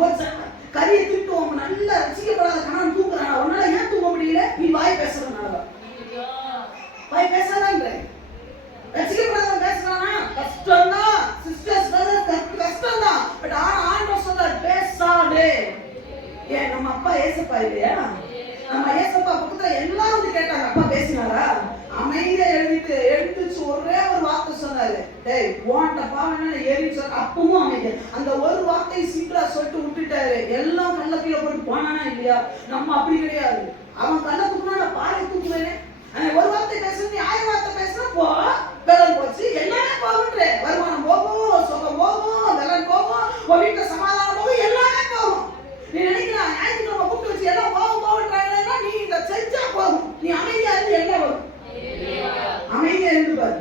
போச்சு கரியை திட்டு நல்ல ரசிக்கப்படாத கணவன் தூங்குறானா? உன்னால ஏன் தூங்க முடியல? நீ வாய் பேசுறதுனால. வாய் பேசாதான் ரசிக்கப்படாத பேசுறானா? கஷ்டம்தான் சிஸ்டர்ஸ், கஷ்டம் தான். பட் ஆண்டவர் சொல்றாரு பேசாதே. ஏன் நம்ம அப்பா ஏசப்பா இல்லையா? நம்ம ஏசப்பா பக்கத்துல எல்லாரும் வந்து கேட்டாங்க, அப்பா பேசினாரா? அமைதியா எழுந்துச்சு ஒரே ஒரு வார்த்தை சொன்னாரு, டேய் போன்ட்ட பாவன ஏறி சொன்ன. அப்பவும் அமைதியா அந்த ஒரு வார்த்தை சீக்கிரா சொல்லிட்டு விட்டுட்டாரு. எல்லாம் கல்ல கீழே போட்டு போனானா இல்லையா? நம்ம அப்படி கிடையாது. அவன் கல்ல தூக்குனா நான் பாறை தூக்குவேனே. ஒரு வார்த்தை பேசுறது, நீ 1000 வார்த்தை பேசுனா போ, வெள்ளம் போச்சு, எல்லாமே போகுன்ற. வருமானம் போகும், சுகம் போகும், வெள்ளம் போகும், உன் வீட்டுல சமாதானம் போகும், எல்லாமே போகும். நீ நினைக்கலாம் ஞாயிற்றுக்கிழமை கூப்பிட்டு வச்சு எல்லாம் போகுன்றாங்கன்னா நீ இதை செஞ்சா போகும். நீ அமைதியா இருந்து எல்லாம் வரும். அமைதியா இருந்து பாரு,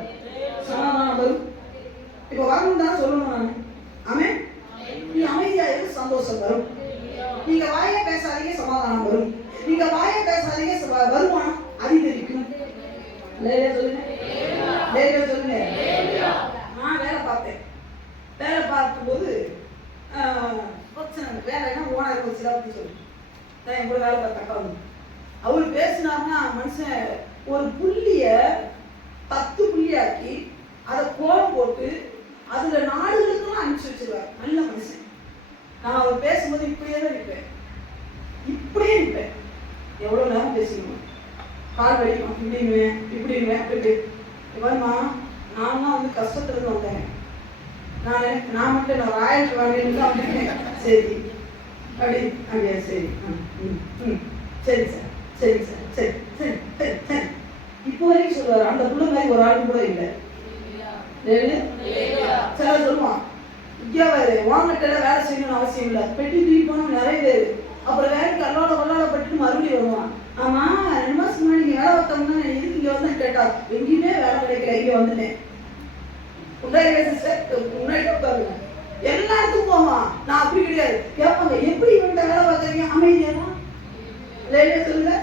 சமாதானம் வரும். இப்ப வரணும் தானே சொல்லணும் நான். ஆமே, நீ அமைதியா இருந்து சந்தோஷம் வரும். நீங்க வாயை பேசாதீங்க, சமாதானம் வரும். நீங்க வாயை பேசாதீங்க, வருமானம் அதிகரிக்கும். சொல்லுங்க, சொல்லுங்க. நான் வேலை பார்த்தேன். வேலை பார்க்கும்போது பிரச்சனை வேலைன்னா ஓனர் வச்சு சொல்லு. என் கூட வேலை பார்த்தாக்கா அவரு பேசினாருன்னா மனுஷன் ஒரு புள்ளிய 10 புள்ளியாக்கி அதை கோலம் போட்டு அதுல நாடுகளுக்கெல்லாம் அனுப்பிச்சு வச்சிருவார். நல்ல மனுஷன். நான் அவர் பேசும்போது இப்படியே தான் நிற்பேன், இப்படியே நிற்பேன். எவ்வளவு நேரம் பேசிக்கணும், கால் வலிக்கும், இப்படிங்குவேன் அப்படி. இவன்மா நான் தான் வந்து கஷ்டத்துலேருந்து வந்தேன். நான் மட்டும் நான் ராயல் வாங்கிட்டு தான் வந்திருக்கேன். சரி அப்படி அப்படியா? சரி சரி சார், சரி சார், சரி சரி சரி சரி. இப்போ வரைக்கும் சொல்லுவார். அந்த புள்ள மாதிரி ஒரு ஆள் கூட இல்லை. சில சொல்லுவான், இந்தியாவாரு வாங்கிட்ட வேலை செய்யணும்னு அவசியம் இல்லை, பெட்டி தூக்கி போனோம் நிறைய பேர். அப்புறம் வேலைக்கு கொள்ளாடப்பட்டு மறுபடியும் வருவான். ஆமா 2 மாசம் முன்னாடி நீங்க வேலை பார்த்தோம்னா எதுக்கு இங்க வந்து கேட்டா, எங்கேயுமே வேலை கிடைக்கல, இங்க வந்துட்டேன். எல்லா இடத்துக்கும் போவான். நான் அப்படி கிடையாது. கேட்பாங்க, எப்படி இவன்ட்ட வேலை பார்க்கறீங்க? அமைதியா தான் சொல்லுங்க.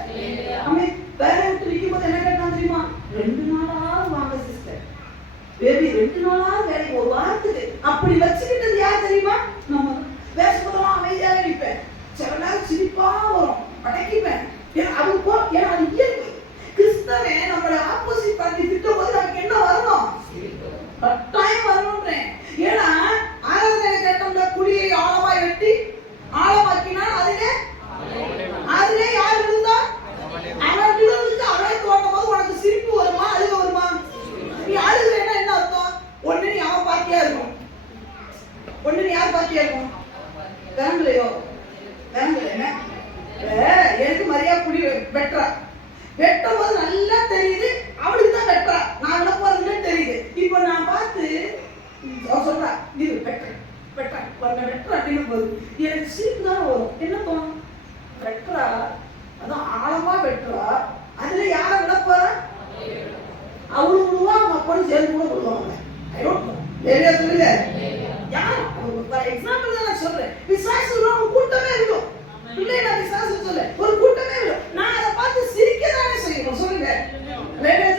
வேலை விட்டு நிற்கும் போது என்ன கேட்டான் தெரியுமா? 2 நாளாவது வாங்க சிஸ்டர், பேபி 2 நாளாவது வேலைக்கு, ஒரு வாரத்துக்கு. அப்படி வச்சுக்கிட்டது யார் தெரியுமா? நம்ம பேசும்போதெல்லாம் அமைதியாக நிற்பேன். சில நேரம் சிரிப்பா வரும், படைக்கிப்பேன். அது இயல்பு. கிறிஸ்தவன் நம்மளோட ஆப்போசிட் பார்ட்டி திட்டும் போது நமக்கு என்ன வரணும்? கட்டாயம் வரணும்ன்றேன். ஏன்னா ஆராதனை கேட்டோம்ல, குழியை ஆழமாய் வெட்டி ஆழமாக்கினால் அதிலே யார் விழுந்தா? அவன் விழுந்துட்டு அவளை தோட்டும் போது உனக்கு சிரிப்பு வருமா, அழுக வருமா? நீ அழுகுறேன்னா என்ன அர்த்தம்? ஒண்ணு நீ அவன் பாத்தியா இருக்கும், ஒண்ணு நீ யார் பாத்தியா இருக்கும்? வேங்கலையோ வேங்கல எனக்கு மரியா குடி வெட்டுறா. வெட்டும் போது நல்லா தெரியுது அவளுக்கு தான் வெட்டுறா, நான் விட போறதுன்னு தெரியுது. இப்போ நான் பார்த்து சொல்றா, இது வெட்டுறா அப்படின்னு போது எனக்கு சிரிப்பு தான் வரும். என்ன தோணும்? வெட்டுறா, அதான் ஆழமா வெட்டுறா, அதுல யார விட போற? அவளு விடுவா, அவங்க அப்பா சேர்ந்து கூட விடுவாங்க. சொல்லுங்க. யார் எக்ஸாம்பிள் தான் நான் சொல்றேன். விசுவாசி கூட்டமே இருக்கும். பிள்ளை நான் விசுவாசி சொல்ல ஒரு கூட்டமே இருக்கும். நான் அதை பார்த்து சிரிக்கத்தானே செய்யணும். சொல்லுங்க,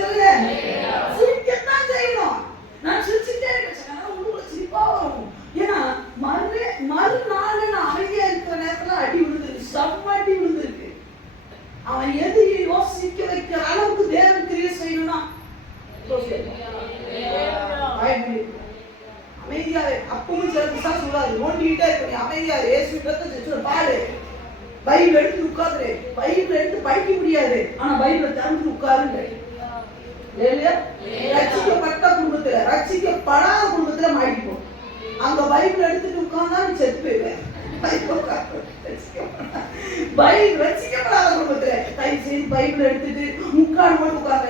சொல்லுங்க. சிரிக்கத்தான் செய்யணும். நான் சிரிச்சுட்டே இருக்கேன், உள்ள சிரிப்பா வரும். ஏன்னா மறுநாள் நான் அமைதியா இருக்கிற நேரத்துல அடி விழுந்துருக்கு, செம்ம அடி விழுந்துருக்கு. அவன் எதிரி யோசிக்க வைக்கிற அளவுக்கு தேவன் கிரியை செய்யணும்னா அமைதியாவே. அப்பவும் சில விசாரம் சொல்லாது, நோண்டிக்கிட்டே இருக்க, அமைதியாரு. ஏசு பாடு, பைபிள் எடுத்து உட்கார்ந்து, பைபிள் எடுத்து படிக்க முடியாது, ஆனா பைபிளை திறந்து உட்காருங்க. ரட்சிக்கப்பட்ட குடும்பத்துல, ரட்சிக்கப்படாத குடும்பத்துல மாட்டிப்போம். அங்க பைபிள் எடுத்துட்டு உட்கார்ந்தா நீ செத்து போயிடுவேன். பைபிள் ரட்சிக்கப்படாத குடும்பத்துல தயவு செய்து பைபிள் எடுத்துட்டு முக்காடு போட்டு உட்கார்ந்து,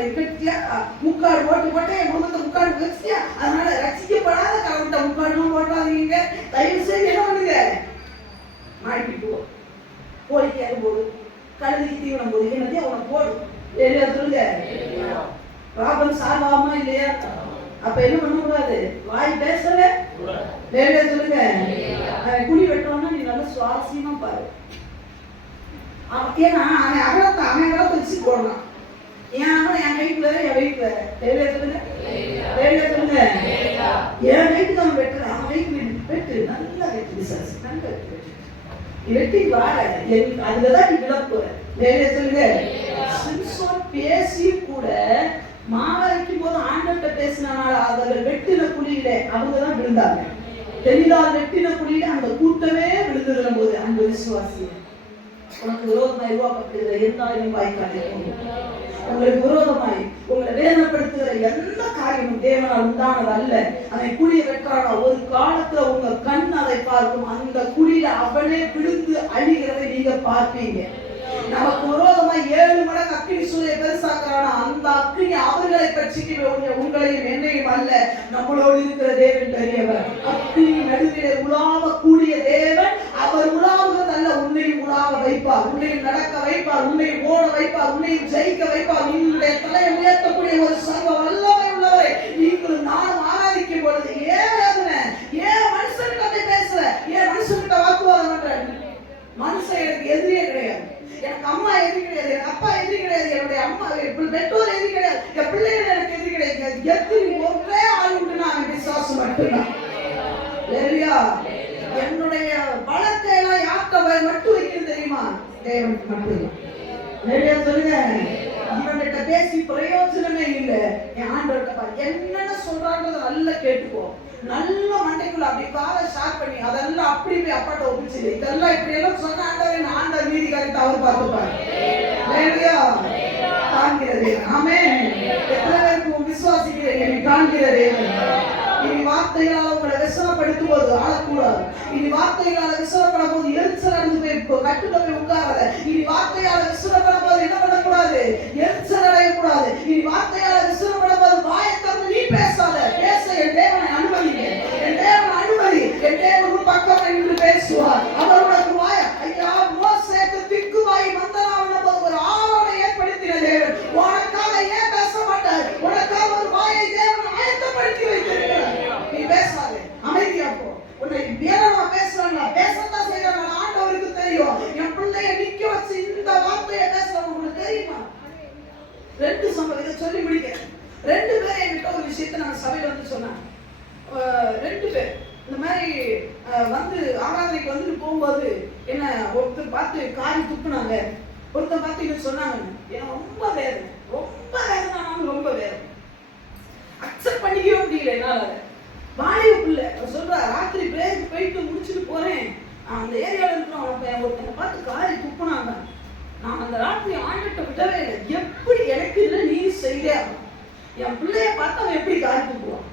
முக்காடு போட்டு என் குடும்பத்தை முக்காடு வச்சியா? அதனால ரட்சிக்கப்படாத கலவட்ட முக்காடுலாம் போட்டாதீங்க தயவு செய்து. என்ன பண்ணுங்க? மாட்டிட்டு போ. கோழிக்காக போடு, கழுதைக்கு தீவனம் போடு, என்னத்தையும் அவனை போடு. சொல்லுங்க. பாபம் சாபாமா இல்லையா? அப்ப என்ன பண்ணக்கூடாது? வாய் பேசல. சொல்லுங்க. குழி வெட்டோம்னா நீ நல்லா சுவாரஸ்யமா பாரு. ஏன்னா அவன் அகலத்தை வச்சு போடலாம். என் வெயிட் வேற, என் வெயிட் வேற. சொல்லுங்க. சொல்லுங்க. என் வெயிட் தான் வெட்டுறேன், அவன் வெயிட் வெட்டு. வெட்டி வாழ அதுலதான் நீ விழப்போற. வேலையை சொல்லுங்க. சிம்சோன் பேசி கூட மாவரைக்கும் போது ஆண்டவர்கிட்ட பேசினால அவர்கள் வெட்டின குழியில அவங்கதான் விழுந்தாங்க. தெளிவாக வெட்டின குழியில அந்த கூட்டமே விழுந்துகிற போது அந்த விசுவாசி உனக்கு விரோதமாய் உருவாக்கப்படுகிற எந்தாயிரம் வாய்க்காலே உங்களுக்கு விரோதமாய் உங்களை வேதனைப்படுத்துகிற எந்த காரியமும் தேவனால் உண்டானது அல்ல. அதை குழிய வெட்டானா ஒரு காலத்துல உங்க கண் அதை பார்க்கும். அந்த குழியில அவனே விழுந்து அழிகிறதை நீங்க பார்ப்பீங்க. நமக்கு விரோதமா 7 மடங்கு அக்கினி சூளையை பெருசாக்குறானா அந்த அக்கினி அவர்களை பற்றி உங்களையும் என்னையும் அல்ல, நம்மளோடு இருக்கிற தேவன் பெரியவர். அக்கினி நடுவிலே உலாவ கூடிய தேவன் அவர் உலாவுகிறது அல்ல, உன்னையும் உலாவ வைப்பார், உன்னையும் நடக்க வைப்பார், உன்னையும் ஓட வைப்பார், உன்னையும் ஜெயிக்க வைப்பார். உன்னுடைய தலையை உயர்த்தக்கூடிய ஒரு சர்வ வல்லமை உள்ளவரை நீங்களும் நானும் ஆராதிக்கும் பொழுது ஏன் வேதனை, ஏன் மனுஷனுக்கு அதை பேசுற, ஏன் மனுஷனுக்கு வாக்குவாதம் பண்ற? மனுஷன் எனக்கு எதிரியே கிடையாது, எனக்கு அம்மா எதிரி கிடையாது, எனக்கு அப்பா எதிரி கிடையாது, என்னுடைய அம்மா பெற்றோர் எதிரி கிடையாது, என் பிள்ளைகள் எனக்கு எதிரி கிடையாது. எதிரி ஒரே ஆள் உண்டுனா அவன் விசுவாசம் மட்டும்தான். என்னுடைய பலத்தை எல்லாம் யார்கிட்ட மட்டும் வைக்கிறது தெரியுமா? தேவனுக்கு மட்டும். சொல்லுங்க. அவன்கிட்ட பேசி பிரயோஜனமே இல்லை. என் ஆண்டவர்கிட்ட என்னென்ன சொல்றாங்க நல்லா கேட்டுக்கோ. நல்ல மண்டைக்குள்ள அப்படி காலை ஷார்ப் பண்ணி அதெல்லாம் அப்படி போய் அப்பாட்ட ஒப்பிச்சு இதெல்லாம் இப்படி எல்லாம் சொன்ன ஆண்டவன் ஆண்டவர் மீதி கரெக்ட் அவர் பார்த்துப்பாரு. காண்கிறது. ஆமென். எத்தனை பேருக்கு விசுவாசிக்கிறேன் காண்கிறது. இனி வார்த்தைகளால் உங்களை விசனப்படுத்துவது ஆளக்கூடாது. இனி வார்த்தைகளால் விசனப்படும் போது எரிச்சல் அடைந்து போய் கட்டுல போய் உட்காராத. இனி வார்த்தையால் விசனப்படும் போது என்ன பண்ணக்கூடாது? எரிச்சல் அடையக்கூடாது. இனி வார்த்தையால் விசனப்படும் போது வாயை திறந்து நீ பேசாத. பேச என் தேவனை அனுமதிங்க. என் தேவன் அனுமதி. என் தேவன் பக்கம் நின்று பேசுவார். அவர் உனக்கு வாய ஐயா மோசேக்கு திக்குவாய் மந்தனாவன போது ஒரு ஆளோட ஏற்படுத்தின தேவன் உனக்காக ஏன் பேச மாட்டார்? உனக்காக ஒரு வாயை தேவன் ஆயத்தப்படுத்தி வைத்திருக்கிறார். நீ பேசாதே, அமைதியா போ. உன்னை வேறமா பேசுறாங்களா? பேசத்தான் செய்யறாங்க. ஆண்டவருக்கு தெரியும். என் பிள்ளைய நிக்க வச்சு இந்த வார்த்தையை பேசுறவங்க உங்களுக்கு தெரியுமா? 2 சம்பவம் இதை சொல்லி முடிக்கிறேன். 2 பேர் என்கிட்ட ஒரு விஷயத்தை நான் சபையில வந்து சொன்னாங்க. 2 பேர் இந்த மாதிரி வந்து ஆராதனைக்கு வந்துட்டு போகும்போது என்ன ஒருத்தர் பார்த்து காரி துப்புனாங்க, ஒருத்தர் பார்த்து இங்க சொன்னாங்க. எனக்கு ரொம்ப வேதனை, ரொம்ப வேதனை அக்செப்ட் பண்ணிக்கவே முடியல என்னால. வாலிப பிள்ளை சொல்றா, ராத்திரி பிரேக் போயிட்டு முடிச்சுட்டு போறேன், அந்த ஏரியாவில் இருக்கிறவன் ஒருத்தனை பார்த்து காரி துப்புனாங்க. நான் அந்த ராத்திரி ஆண்டட்ட விடவே இல்லை. எப்படி எனக்கு இல்லை நீ செய்தே. என் பிள்ளைய பார்த்து அவன் எப்படி காரி துப்புவான்?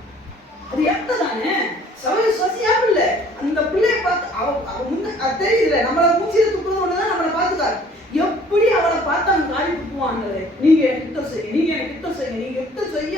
அது எப்ப தானே சபை சசியாவும் இல்லை. அந்த பிள்ளைய பார்த்து அவன் தெரியல, நம்மளை மூச்சில துப்புறது ஒண்ணுதான் நம்மளை பார்த்துக்காரு. எப்படி அவளை பார்த்து அவன் காரி துப்புவான்? நீங்க எனக்கு கிட்ட செய்ய, நீங்க எனக்கு கிட்ட செய்ய, நீங்க கிட்ட செய்ய